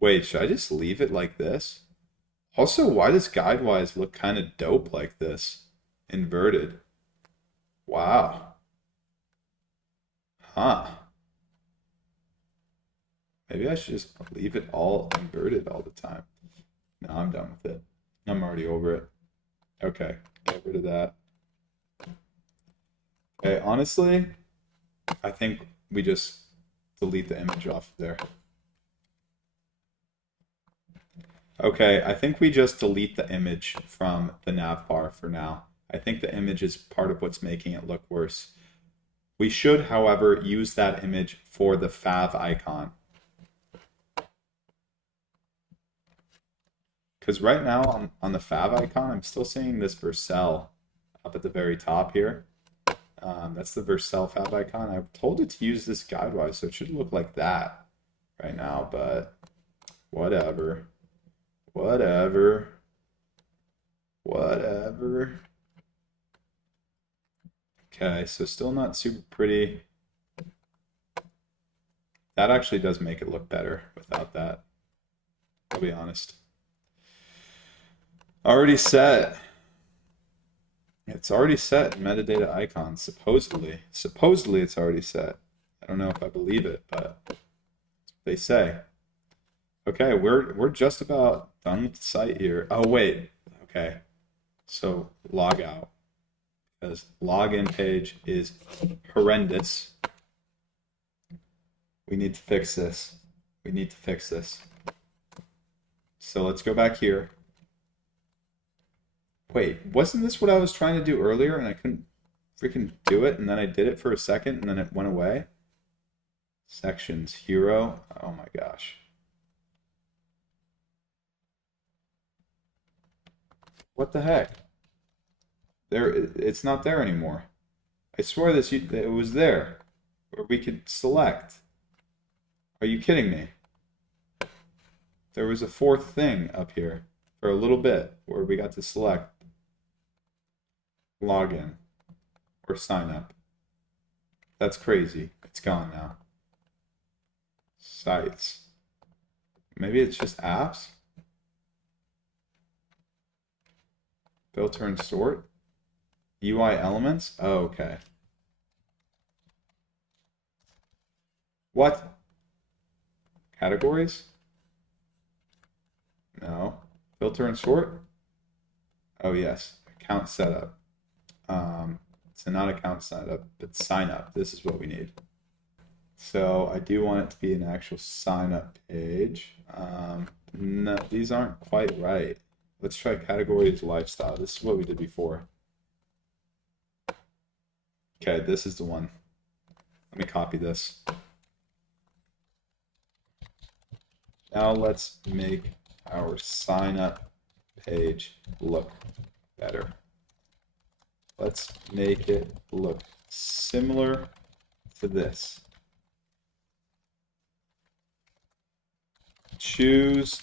Wait, should I just leave it like this? Also, why does GuideWise look kind of dope like this? Inverted. Wow. Huh. Maybe I should just leave it all inverted all the time. No, I'm done with it. I'm already over it. Okay, get rid of that. Okay, honestly, I think we just delete the image off of there. Okay, I think we just delete the image from the nav bar for now. I think the image is part of what's making it look worse. We should, however, use that image for the fav icon. Because right now on the fav icon, I'm still seeing this Vercel up at the very top here. That's the Vercel fav icon. I've told it to use this GuideWise, so it should look like that right now, but whatever. Whatever. Okay, so still not super pretty. That actually does make it look better without that. I'll be honest. Already set. It's already set, metadata icons, supposedly. Supposedly it's already set. I don't know if I believe it, but they say. Okay, we're just about done with the site here. Oh wait, okay. So log out. Because login page is horrendous. We need to fix this. We need to fix this. So let's go back here. Wait, wasn't this what I was trying to do earlier and I couldn't freaking do it, and then I did it for a second and then it went away? Sections, hero. Oh my gosh. What the heck? It's not there anymore. I swear it was there, where we could select. Are you kidding me? There was a fourth thing up here for a little bit where we got to select login or sign up. That's crazy. It's gone now. Sites. Maybe it's just apps. Filter and sort. UI elements. Oh, okay. What? Categories? No. Filter and sort? Oh, yes. Account setup. So not account setup, but sign up. This is what we need. So I do want it to be an actual sign up page. No, these aren't quite right. Let's try categories lifestyle. This is what we did before. Okay, this is the one. Let me copy this. Now let's make our sign up page look better. Let's make it look similar to this. Choose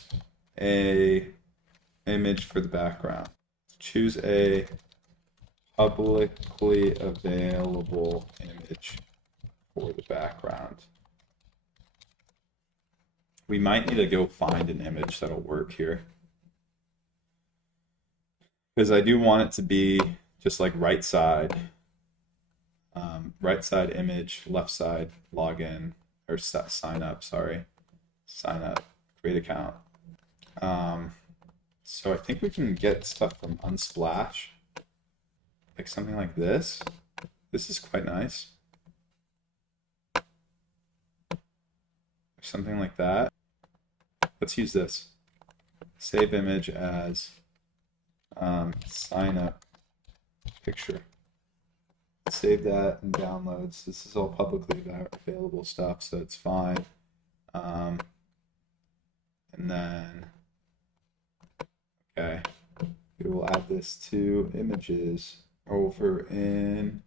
a image for the background. Choose a publicly available image for the background. We might need to go find an image that'll work here, because I do want it to be just like right side image, left side login, or sign up, sorry. Sign up, create account. So I think we can get stuff from Unsplash, like something like this. This is quite nice. Something like that. Let's use this. Save image as sign up picture. Save that and downloads. This is all publicly available stuff, so it's fine. And then, okay, we will add this to images over in.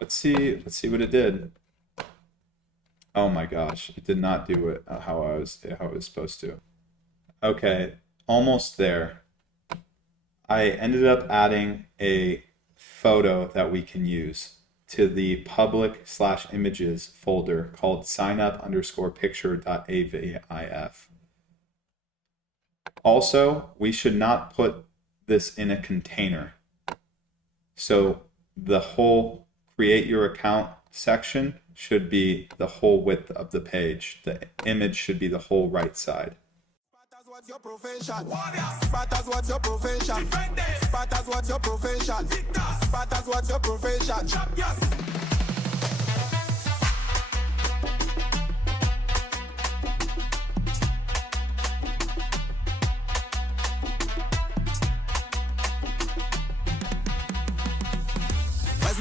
Let's see what it did. Oh my gosh, it did not do it how it was supposed to. Okay, almost there. I ended up adding a photo that we can use to the public/images folder called signup_picture.avif. Also, we should not put this in a container. So the whole create your account section should be the whole width of the page. The image should be the whole right side. What's your profession? SPARTA's what's your profession? SPARTA's what's your profession? SPARTA's what's your profession?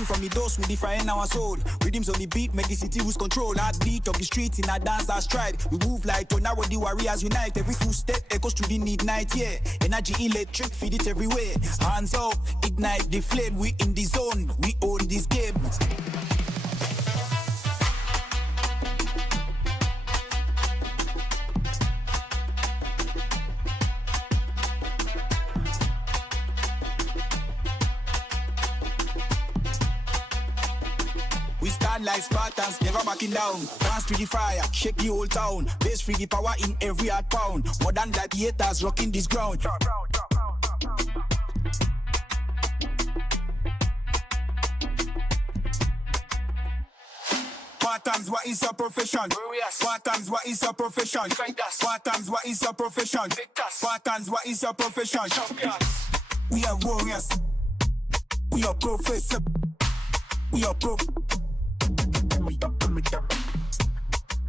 From the dose, we define our soul. Rhythms on the beat, make the city lose control. Heartbeat of the streets in a dance our stride. We move like tornado, the warriors unite. Every footstep echoes to the midnight, yeah. Energy electric, feed it everywhere. Hands up, ignite the flame. We in the zone, we own this game. Like Spartans, never backing down. Dance to the fire, shake the whole town. Bass free the power in every heart pound. Modern gladiators rocking this ground. Spartans, what is your profession? Spartans, what is your profession? Spartans, what is your profession? Spartans, what is your profession? We are warriors. We are professors. We are pro.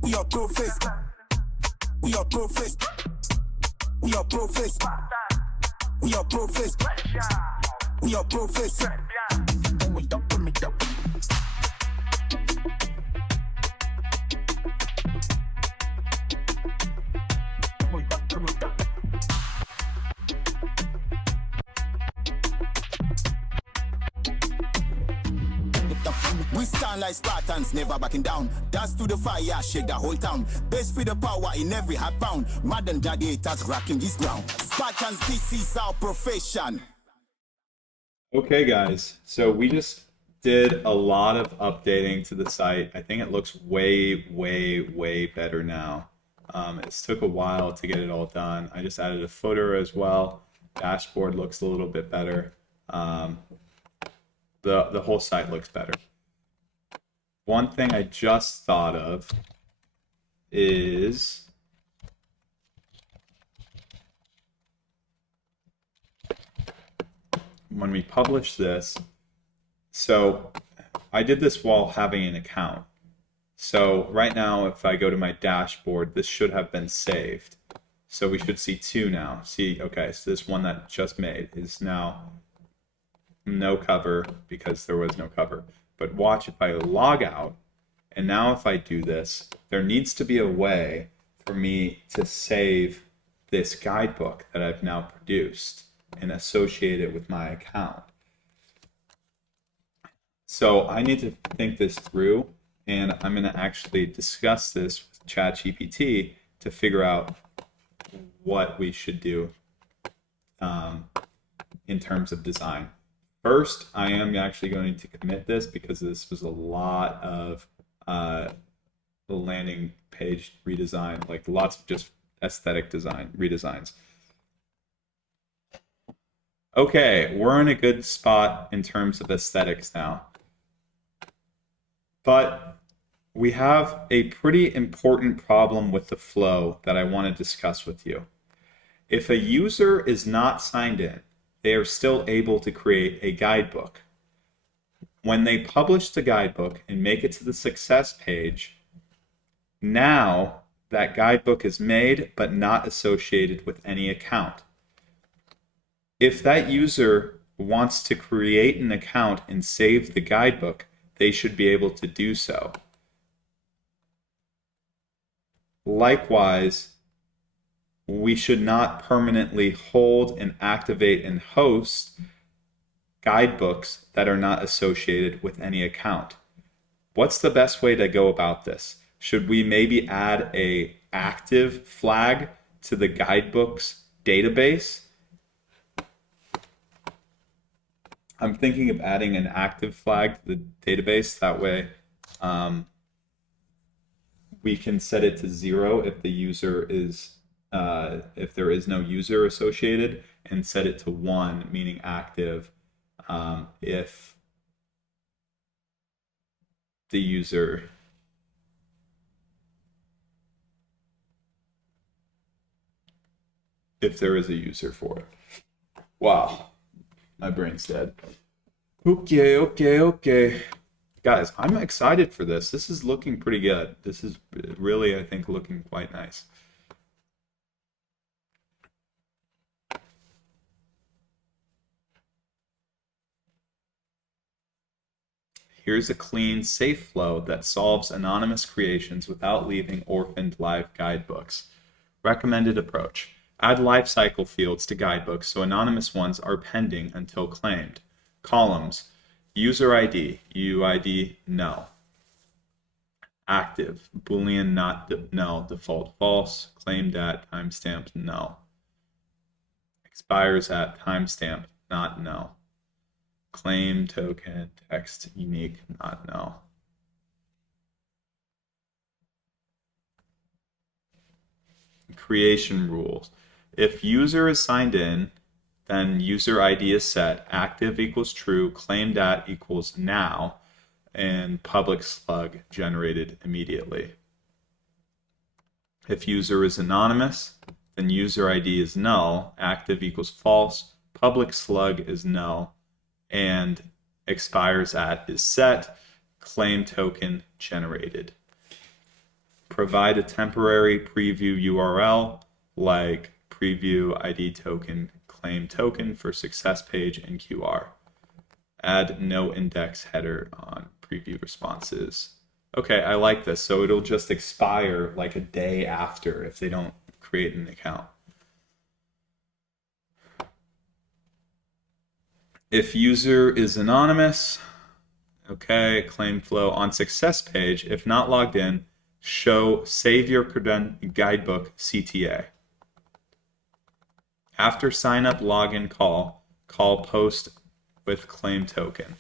We are professed. We are professed. We are professed. We are professed. We are professed. We stand like Spartans, never backing down. Dance to the fire, shake the whole town. Best for the power in every hot pound. Modern gladiators rocking this ground. Spartans, this is our profession. Okay, guys, so we just did a lot of updating to the site. I think it looks way, way, way better now. It took a while to get it all done. I just added a footer as well. Dashboard looks a little bit better. The whole site looks better. One thing I just thought of is when we publish this, so I did this while having an account. So right now, if I go to my dashboard, this should have been saved. So we should see two now. See, okay, so this one that just made is now no cover because there was no cover. But watch if I log out, and now if I do this, there needs to be a way for me to save this guidebook that I've now produced and associate it with my account. So I need to think this through, and I'm going to actually discuss this with ChatGPT to figure out what we should do in terms of design. First, I am actually going to commit this because this was a lot of the landing page redesign, like lots of just aesthetic design redesigns. Okay, we're in a good spot in terms of aesthetics now. But we have a pretty important problem with the flow that I want to discuss with you. If a user is not signed in, they are still able to create a guidebook. When they publish the guidebook and make it to the success page, now that guidebook is made but not associated with any account. If that user wants to create an account and save the guidebook, they should be able to do so. Likewise, we should not permanently hold and activate and host guidebooks that are not associated with any account. What's the best way to go about this? Should we maybe add an active flag to the guidebooks database? I'm thinking of adding an active flag to the database. That way we can set it to 0 if the user is if there is no user associated, and set it to 1, meaning active, if the user if there is a user for it. Wow, my brain's dead. Okay. Guys, I'm excited for this. This is looking pretty good. This is really, I think, looking quite nice. Here's a clean, safe flow that solves anonymous creations without leaving orphaned live guidebooks. Recommended approach. Add lifecycle fields to guidebooks so anonymous ones are pending until claimed. Columns. User ID, UID, no. Active, Boolean, not no, default false, claimed at, timestamp, no. Expires at, timestamp, not no. Claim, token, text, unique, not no. Creation rules. If user is signed in, then user ID is set, active equals true, claimed at equals now, and public slug generated immediately. If user is anonymous, then user ID is null, active equals false, public slug is null, and expires at is set, claim token generated. Provide a temporary preview URL like preview ID token, claim token for success page and QR. Add no index header on preview responses. Okay, I like this. So it'll just expire like a day after if they don't create an account. If user is anonymous, Okay, claim flow on success page. If not logged in, save your guidebook CTA. After sign up login call post with claim token.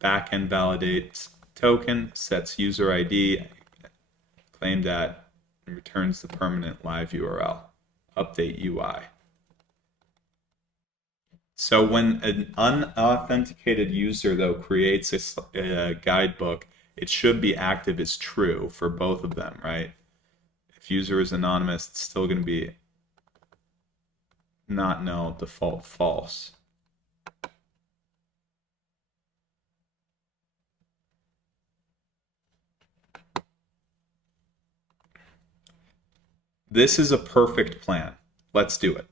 Backend validates token, sets user ID, claim that, and returns the permanent live URL. Update UI. So when an unauthenticated user, though, creates a guidebook, it should be active as true for both of them, right? If user is anonymous, it's still going to be not null, default false. This is a perfect plan. Let's do it.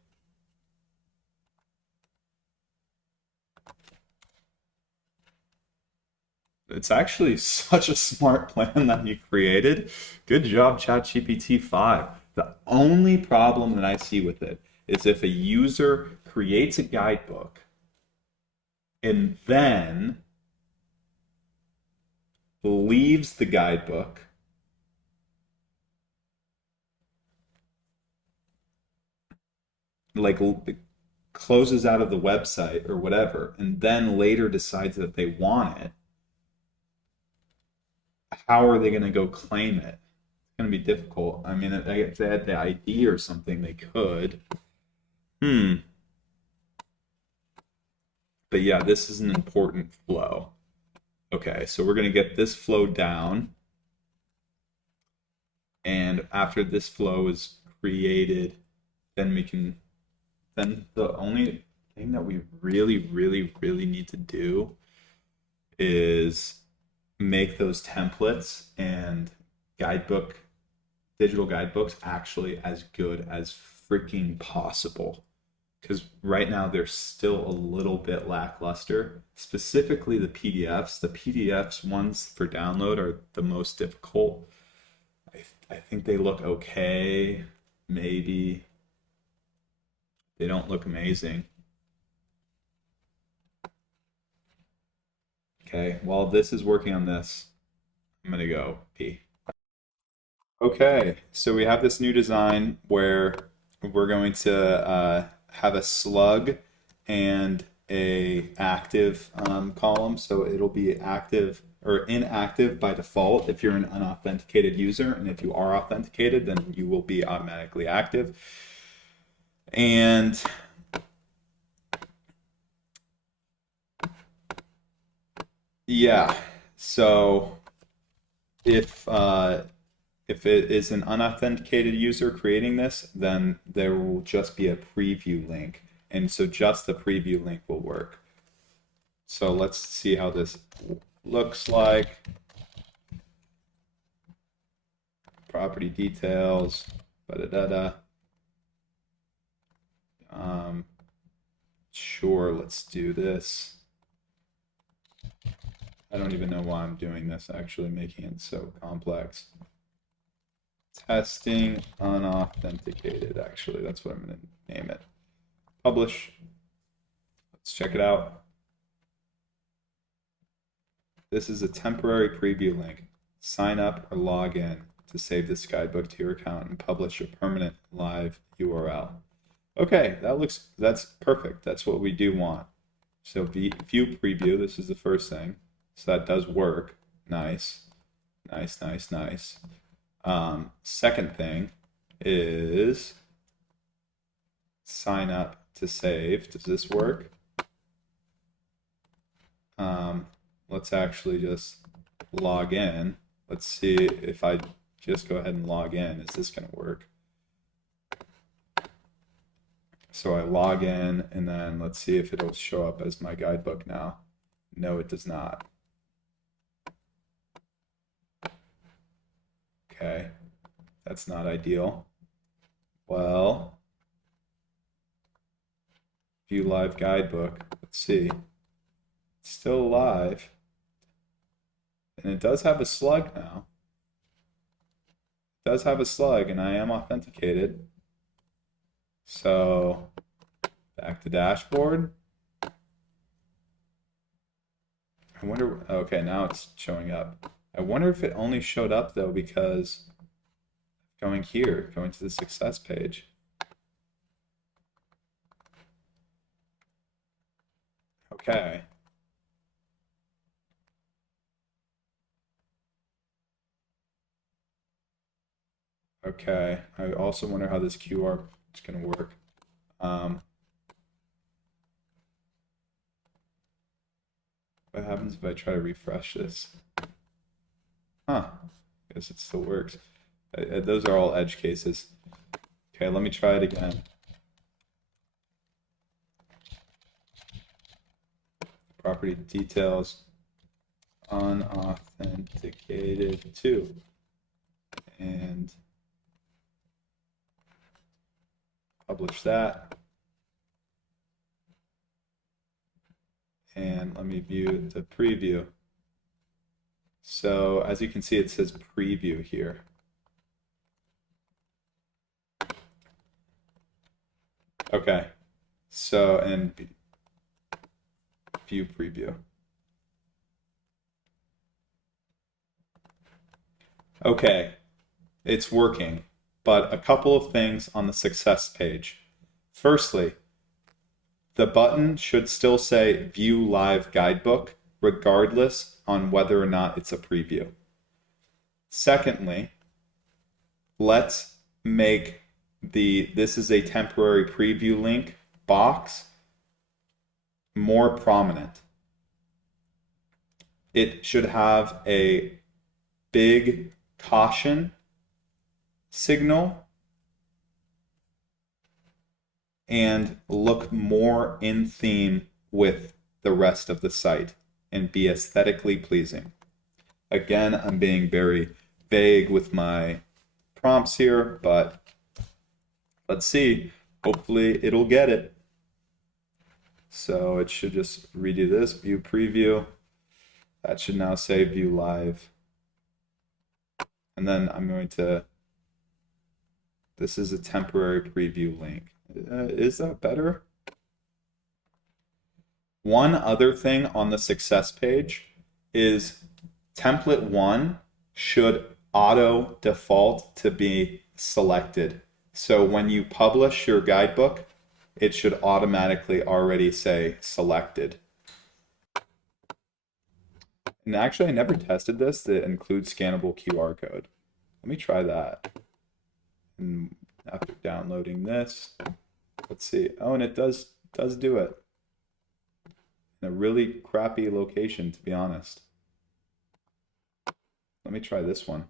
It's actually such a smart plan that you created. Good job, ChatGPT 5. The only problem that I see with it is if a user creates a guidebook and then leaves the guidebook, like closes out of the website or whatever, and then later decides that they want it, how are they going to go claim it? It's going to be difficult. I mean, if they had the ID or something, they could. But yeah, this is an important flow. Okay, so we're going to get this flow down. And after this flow is created, then the only thing that we really need to do is make those templates and digital guidebooks actually as good as freaking possible. Because right now they're still a little bit lackluster, specifically the PDFs. The PDFs ones for download are the most difficult. I think they look okay, maybe. They don't look amazing. Okay, while this is working on this, I'm gonna go pee. Okay, so we have this new design where we're going to have a slug and a active column. So it'll be active or inactive by default if you're an unauthenticated user, and if you are authenticated, then you will be automatically active. And yeah, so if it is an unauthenticated user creating this, then there will just be a preview link. And so just the preview link will work. So let's see how this looks like. Property details, sure, let's do this. I don't even know why I'm doing this, actually making it so complex. Testing unauthenticated, actually, that's what I'm going to name it. Publish. Let's check it out. This is a temporary preview link. Sign up or log in to save this guidebook to your account and publish a permanent live URL. Okay, that's perfect. That's what we do want. So view preview, this is the first thing. So that does work. Nice. Second thing is sign up to save. Does this work? Let's actually just log in. Let's see if I just go ahead and log in. Is this going to work? So I log in, and then let's see if it'll show up as my guidebook now. No, it does not. Okay, that's not ideal. Well, view live guidebook. Let's see. It's still live. And it does have a slug now. It does have a slug, and I am authenticated. So back to dashboard. I wonder, okay, now it's showing up. I wonder if it only showed up though because going here, going to the success page. Okay. Okay. I also wonder how this QR is going to work. What happens if I try to refresh this? Huh. Guess it still works. Those are all edge cases. Okay, let me try it again. Property details unauthenticated to. And publish that. And let me view the preview. So as you can see, it says preview here. Okay, so, and view preview. Okay, it's working, but a couple of things on the success page. Firstly, the button should still say view live guidebook, regardless on whether or not it's a preview. Secondly, let's make the this is a temporary preview link box more prominent. It should have a big caution signal and look more in theme with the rest of the site and be aesthetically pleasing. Again, I'm being very vague with my prompts here, but let's see. Hopefully it'll get it. So it should just redo this, view preview. That should now say view live. And then I'm going to, this is a temporary preview link. Is that better? One other thing on the success page is template 1 should auto default to be selected. So when you publish your guidebook, it should automatically already say selected. And actually, I never tested this to include scannable QR code. Let me try that. And after downloading this, let's see. Oh, and it does do it. In a really crappy location, to be honest. Let me try this one.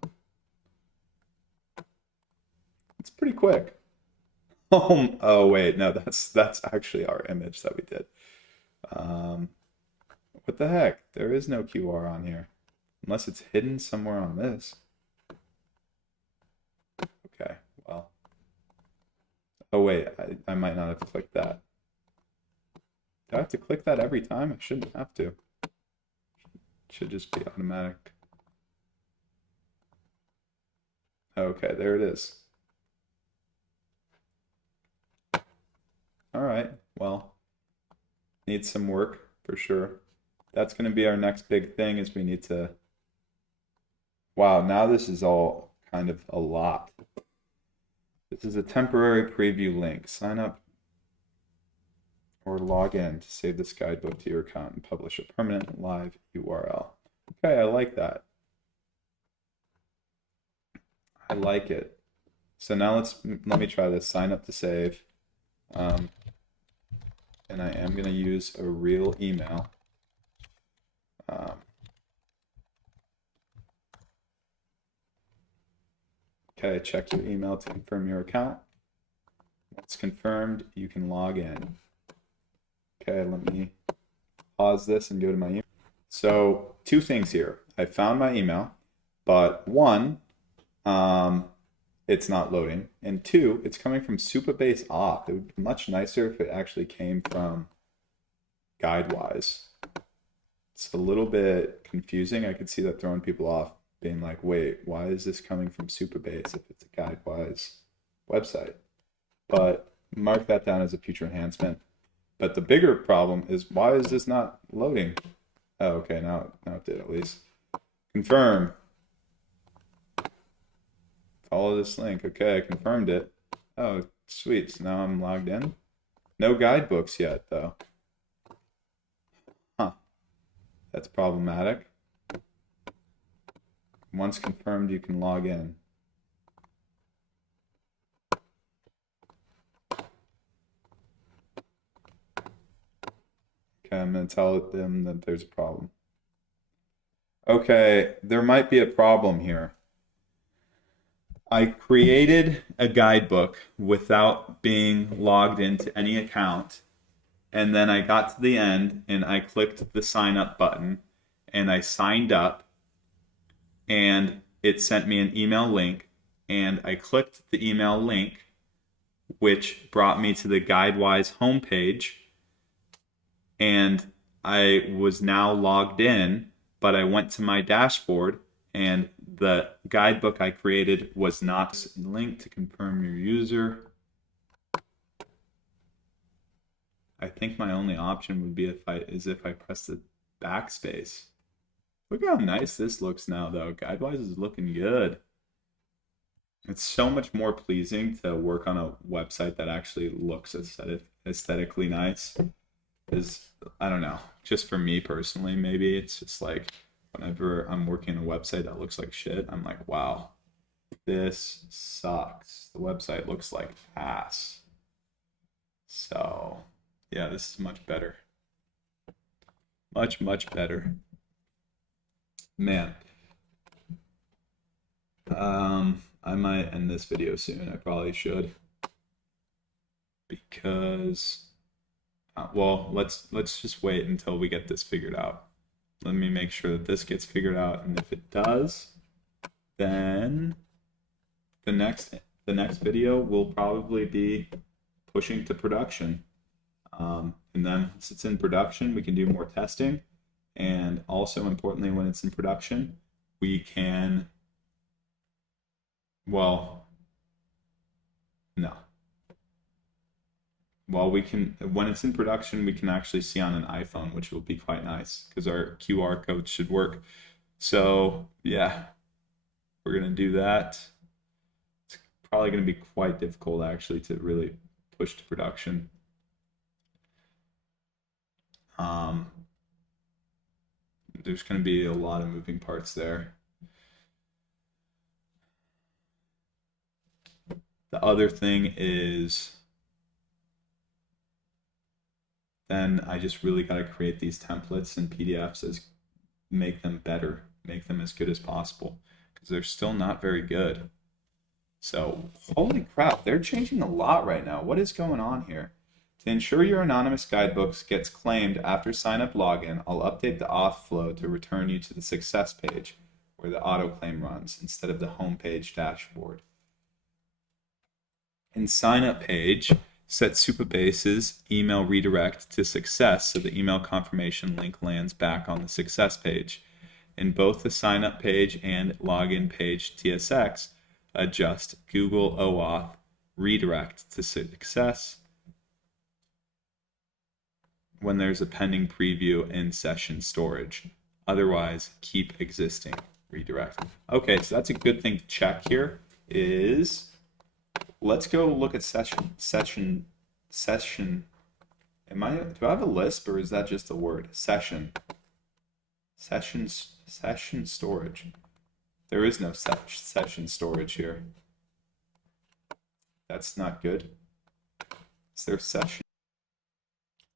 It's pretty quick. Oh wait, no, that's actually our image that we did. What the heck? There is no QR on here, unless it's hidden somewhere on this. Okay, well. Oh wait, I might not have clicked that. Do I have to click that every time? I shouldn't have to. It should just be automatic. Okay, there it is. All right, well, needs some work for sure. That's going to be our next big thing is we need to, wow, now this is all kind of a lot. This is a temporary preview link. Sign up or log in to save this guidebook to your account and publish a permanent live URL. Okay, I like that. I like it. So now let me try this. Sign up to save. And I am going to use a real email. Okay, check your email to confirm your account. Once confirmed, you can log in. Okay, let me pause this and go to my email. So 2 things here. I found my email, but 1, it's not loading, and 2, it's coming from Supabase auth. It would be much nicer if it actually came from GuideWise. It's a little bit confusing. I could see that throwing people off, being like, wait, why is this coming from Supabase if it's a GuideWise website? But mark that down as a future enhancement. But the bigger problem is, why is this not loading? Oh, okay, now it did at least. Confirm. Follow this link. Okay, I confirmed it. Oh, sweet. So now I'm logged in. No guidebooks yet, though. Huh. That's problematic. Once confirmed, you can log in. Okay, I'm going to tell them that there's a problem. Okay, there might be a problem here. I created a guidebook without being logged into any account, and then I got to the end and I clicked the sign up button and I signed up, and it sent me an email link, and I clicked the email link, which brought me to the GuideWise homepage, and I was now logged in, but I went to my dashboard and the guidebook I created was not linked. To confirm your user. I think my only option would be if I press the backspace. Look how nice this looks now, though. GuideWise is looking good. It's so much more pleasing to work on a website that actually looks aesthetically nice. Because, I don't know, just for me personally, maybe it's just like whenever I'm working on a website that looks like shit, I'm like, wow, this sucks. The website looks like ass. So, yeah, this is much better. Much, much better. Man. I might end this video soon. I probably should. Because, well, let's just wait until we get this figured out. Let me make sure that this gets figured out, and if it does, then the next video will probably be pushing to production. And then once it's in production, we can do more testing. And also importantly, when it's in production, we can, well, no. Well, when it's in production, we can actually see on an iPhone, which will be quite nice because our QR code should work. So yeah, we're gonna do that. It's probably gonna be quite difficult actually to really push to production. There's gonna be a lot of moving parts there. The other thing is, then I just really got to create these templates and PDFs, make them better, make them as good as possible, because they're still not very good. So, holy crap, they're changing a lot right now. What is going on here? To ensure your anonymous guidebooks gets claimed after sign-up login, I'll update the auth flow to return you to the success page where the auto claim runs instead of the homepage dashboard. In sign-up page, set Superbase's email redirect to success so the email confirmation link lands back on the success page. In both the sign-up page and login page TSX, adjust Google OAuth redirect to success when there's a pending preview in session storage. Otherwise, keep existing redirect. Okay, so that's a good thing to check here is, let's go look at session. Do I have a Lisp or is that just a word? Session storage. There is no session storage here. That's not good. Is there session?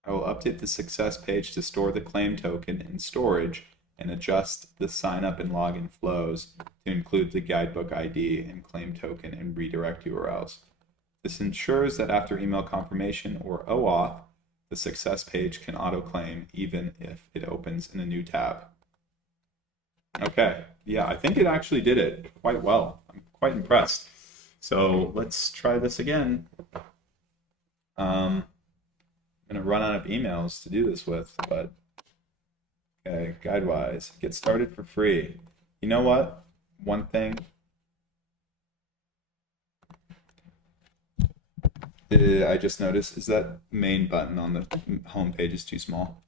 I will update the success page to store the claim token in storage and adjust the sign up and login flows to include the guidebook ID and claim token and redirect URLs. This ensures that after email confirmation or OAuth, the success page can auto-claim even if it opens in a new tab. Okay, yeah, I think it actually did it quite well. I'm quite impressed. So let's try this again. I'm gonna run out of emails to do this with, but okay, GuideWise, get started for free. You know what? One thing I just noticed is that main button on the home page is too small.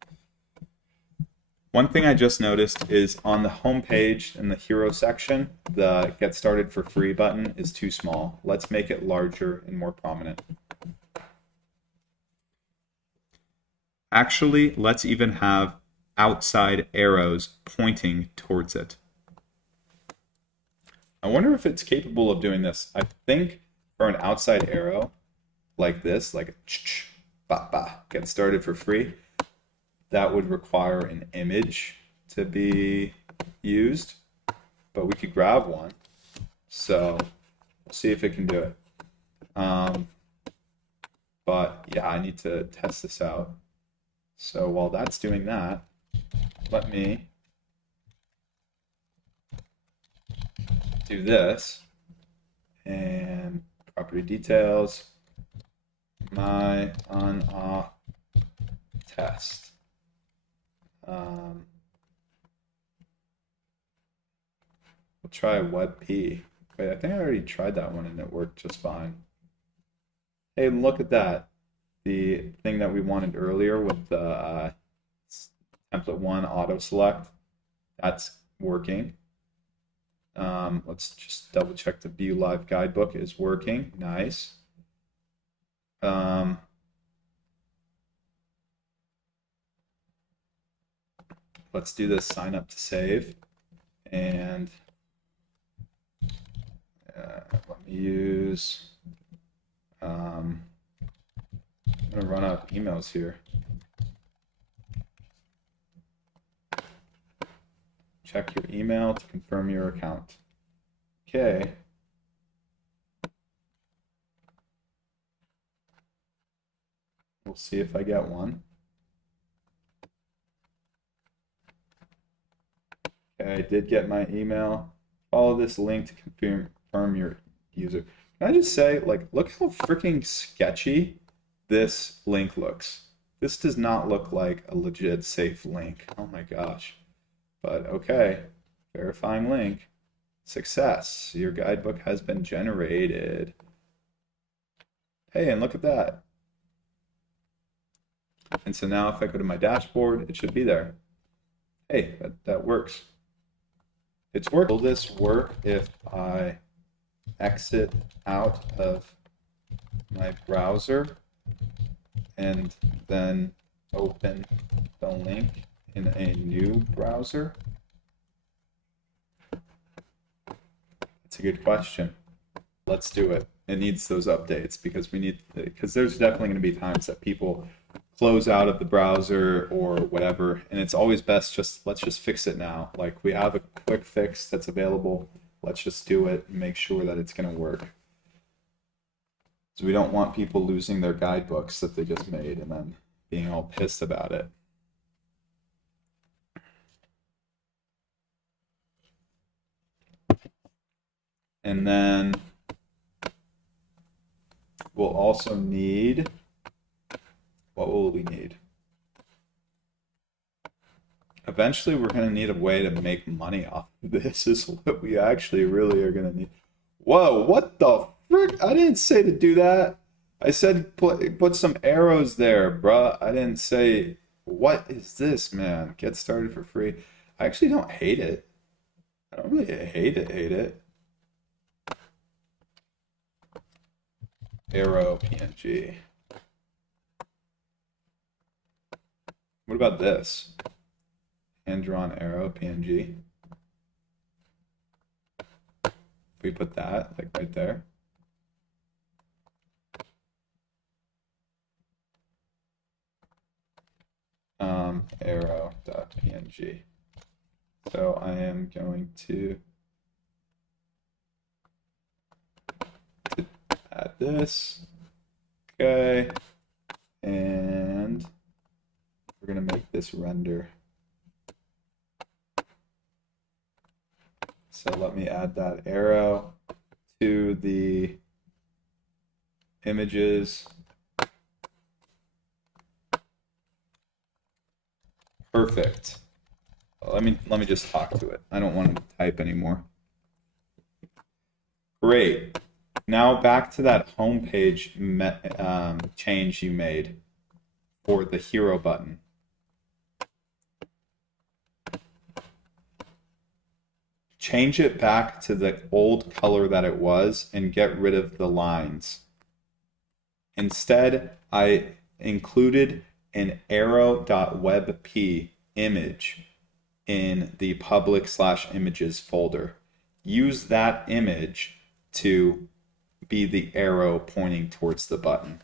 One thing I just noticed is on the home page in the hero section, the get started for free button is too small. Let's make it larger and more prominent. Actually, let's even have outside arrows pointing towards it. I wonder if it's capable of doing this. I think for an outside arrow like this, like get started for free, that would require an image to be used, but we could grab one. So we'll see if it can do it. But yeah, I need to test this out. So while that's doing that, let me do this, and property details, my on-off test. We'll try WebP. Wait, I think I already tried that one and it worked just fine. Hey, look at that. The thing that we wanted earlier with the template 1 auto select, that's working. Let's just double check the view live guidebook is working. Nice. Let's do this sign up to save, and let me use I'm gonna run out of emails here. Check your email to confirm your account. Okay. We'll see if I get one. Okay, I did get my email. Follow this link to confirm your user. Can I just say, like, look how freaking sketchy this link looks. This does not look like a legit safe link. Oh my gosh. But okay, verifying link. Success. Your guidebook has been generated. Hey, and look at that. And so now if I go to my dashboard, it should be there. Hey, that works. It's work. Will this work if I exit out of my browser and then open the link in a new browser? That's a good question. Let's do it. It needs those updates because there's definitely going to be times that people close out of the browser or whatever, and it's always best let's just fix it now. Like, we have a quick fix that's available. Let's just do it and make sure that it's going to work. So we don't want people losing their guidebooks that they just made and then being all pissed about it. And then we'll also need, what will we need? Eventually we're going to need a way to make money off of this. Is what we actually really are going to need. Whoa, what the frick? I didn't say to do that. I said put some arrows there, bruh. I didn't say, what is this, man? Get started for free. I actually don't hate it. I don't really hate it. Arrow PNG. What about this? Hand-drawn arrow PNG. If we put that like right there. Arrow.png. So I am going to add this. Okay. And we're going to make this render. So let me add that arrow to the images. Perfect. Let me just talk to it. I don't want to type anymore. Great. Now back to that home page change you made for the hero button. change it back to the old color that it was and get rid of the lines. Instead, I included an arrow.webp image in the public/images folder. Use that image to be the arrow pointing towards the button.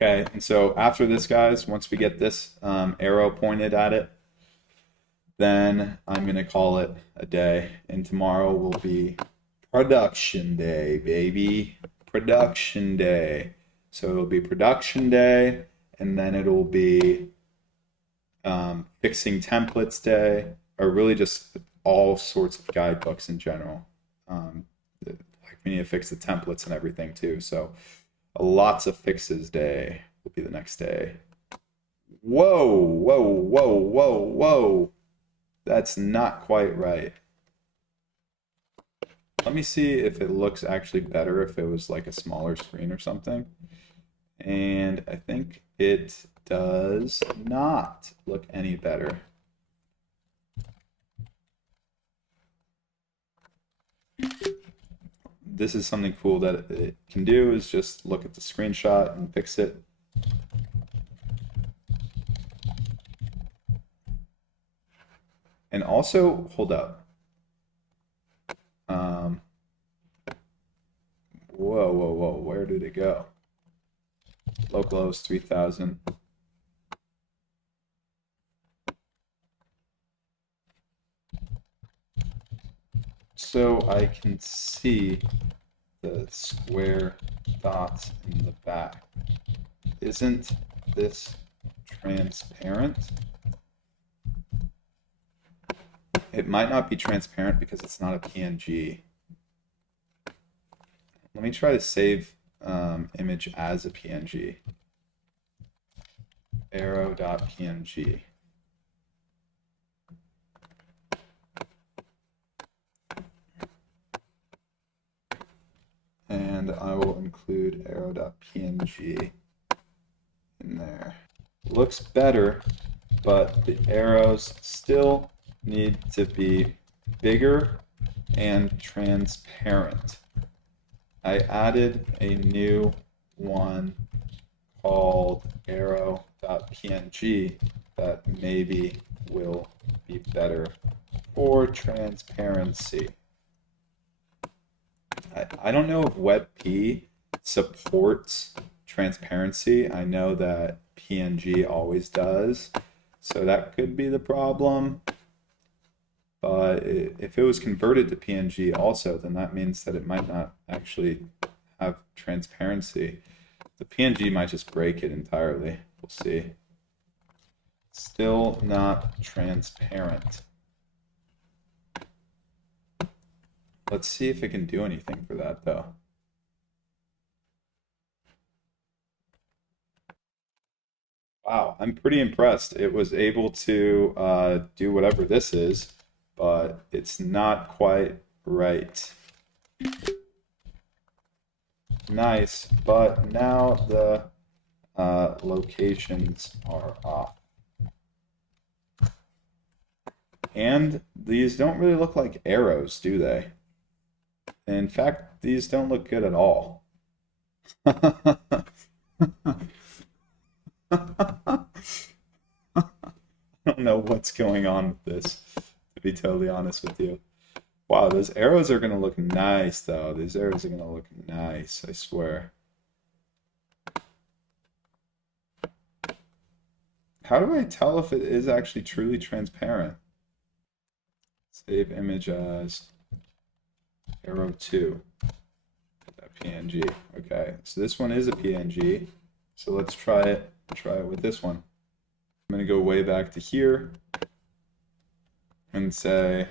Okay, and so after this, guys, once we get this arrow pointed at it, then I'm going to call it a day. And tomorrow will be production day, baby. Production day. So it'll be production day, and then it'll be fixing templates day, or really just all sorts of guidebooks in general. Like we need to fix the templates and everything too. So lots of fixes day will be the next day. Whoa, whoa, whoa, whoa, whoa. That's not quite right. Let me see if it looks actually better if it was like a smaller screen or something. And I think it does not look any better. This is something cool that it can do, is just look at the screenshot and fix it. And also, hold up. Whoa, whoa, whoa, where did it go? Local host 3000. So I can see the square dots in the back. Isn't this transparent? It might not be transparent because it's not a PNG. Let me try to save image as a PNG. Arrow.png. And I will include arrow.png in there. Looks better, but the arrows still need to be bigger and transparent. I added a new one called arrow.png that maybe will be better for transparency. I don't know if WebP supports transparency. I know that PNG always does, so that could be the problem. But if it was converted to PNG also, then that means that it might not actually have transparency. The PNG might just break it entirely. We'll see. Still not transparent. Let's see if it can do anything for that, though. Wow, I'm pretty impressed. It was able to do whatever this is, but it's not quite right. Nice, but now the locations are off. And these don't really look like arrows, do they? In fact, these don't look good at all. I don't know what's going on with this, to be totally honest with you. Wow, those arrows are going to look nice, though. These arrows are going to look nice, I swear. How do I tell if it is actually truly transparent? Save image as arrow2. PNG. Okay, so this one is a PNG. So let's try it with this one. I'm going to go way back to here and say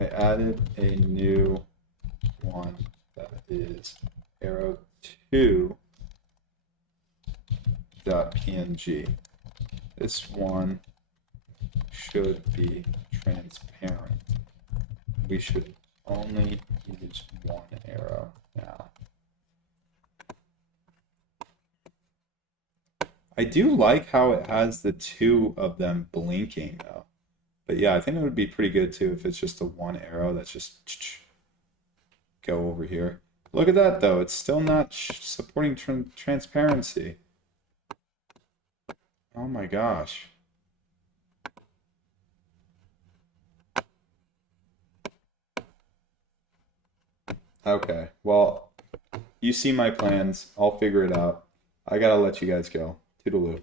I added a new one that is arrow2.png. This one should be transparent. We should only use one arrow now. I do like how it has the two of them blinking though. But yeah, I think it would be pretty good too if it's just a one arrow that's just go over here. Look at that though, it's still not supporting transparency. Oh my gosh. Okay, well, you see my plans. I'll figure it out. I gotta let you guys go. Toodaloo.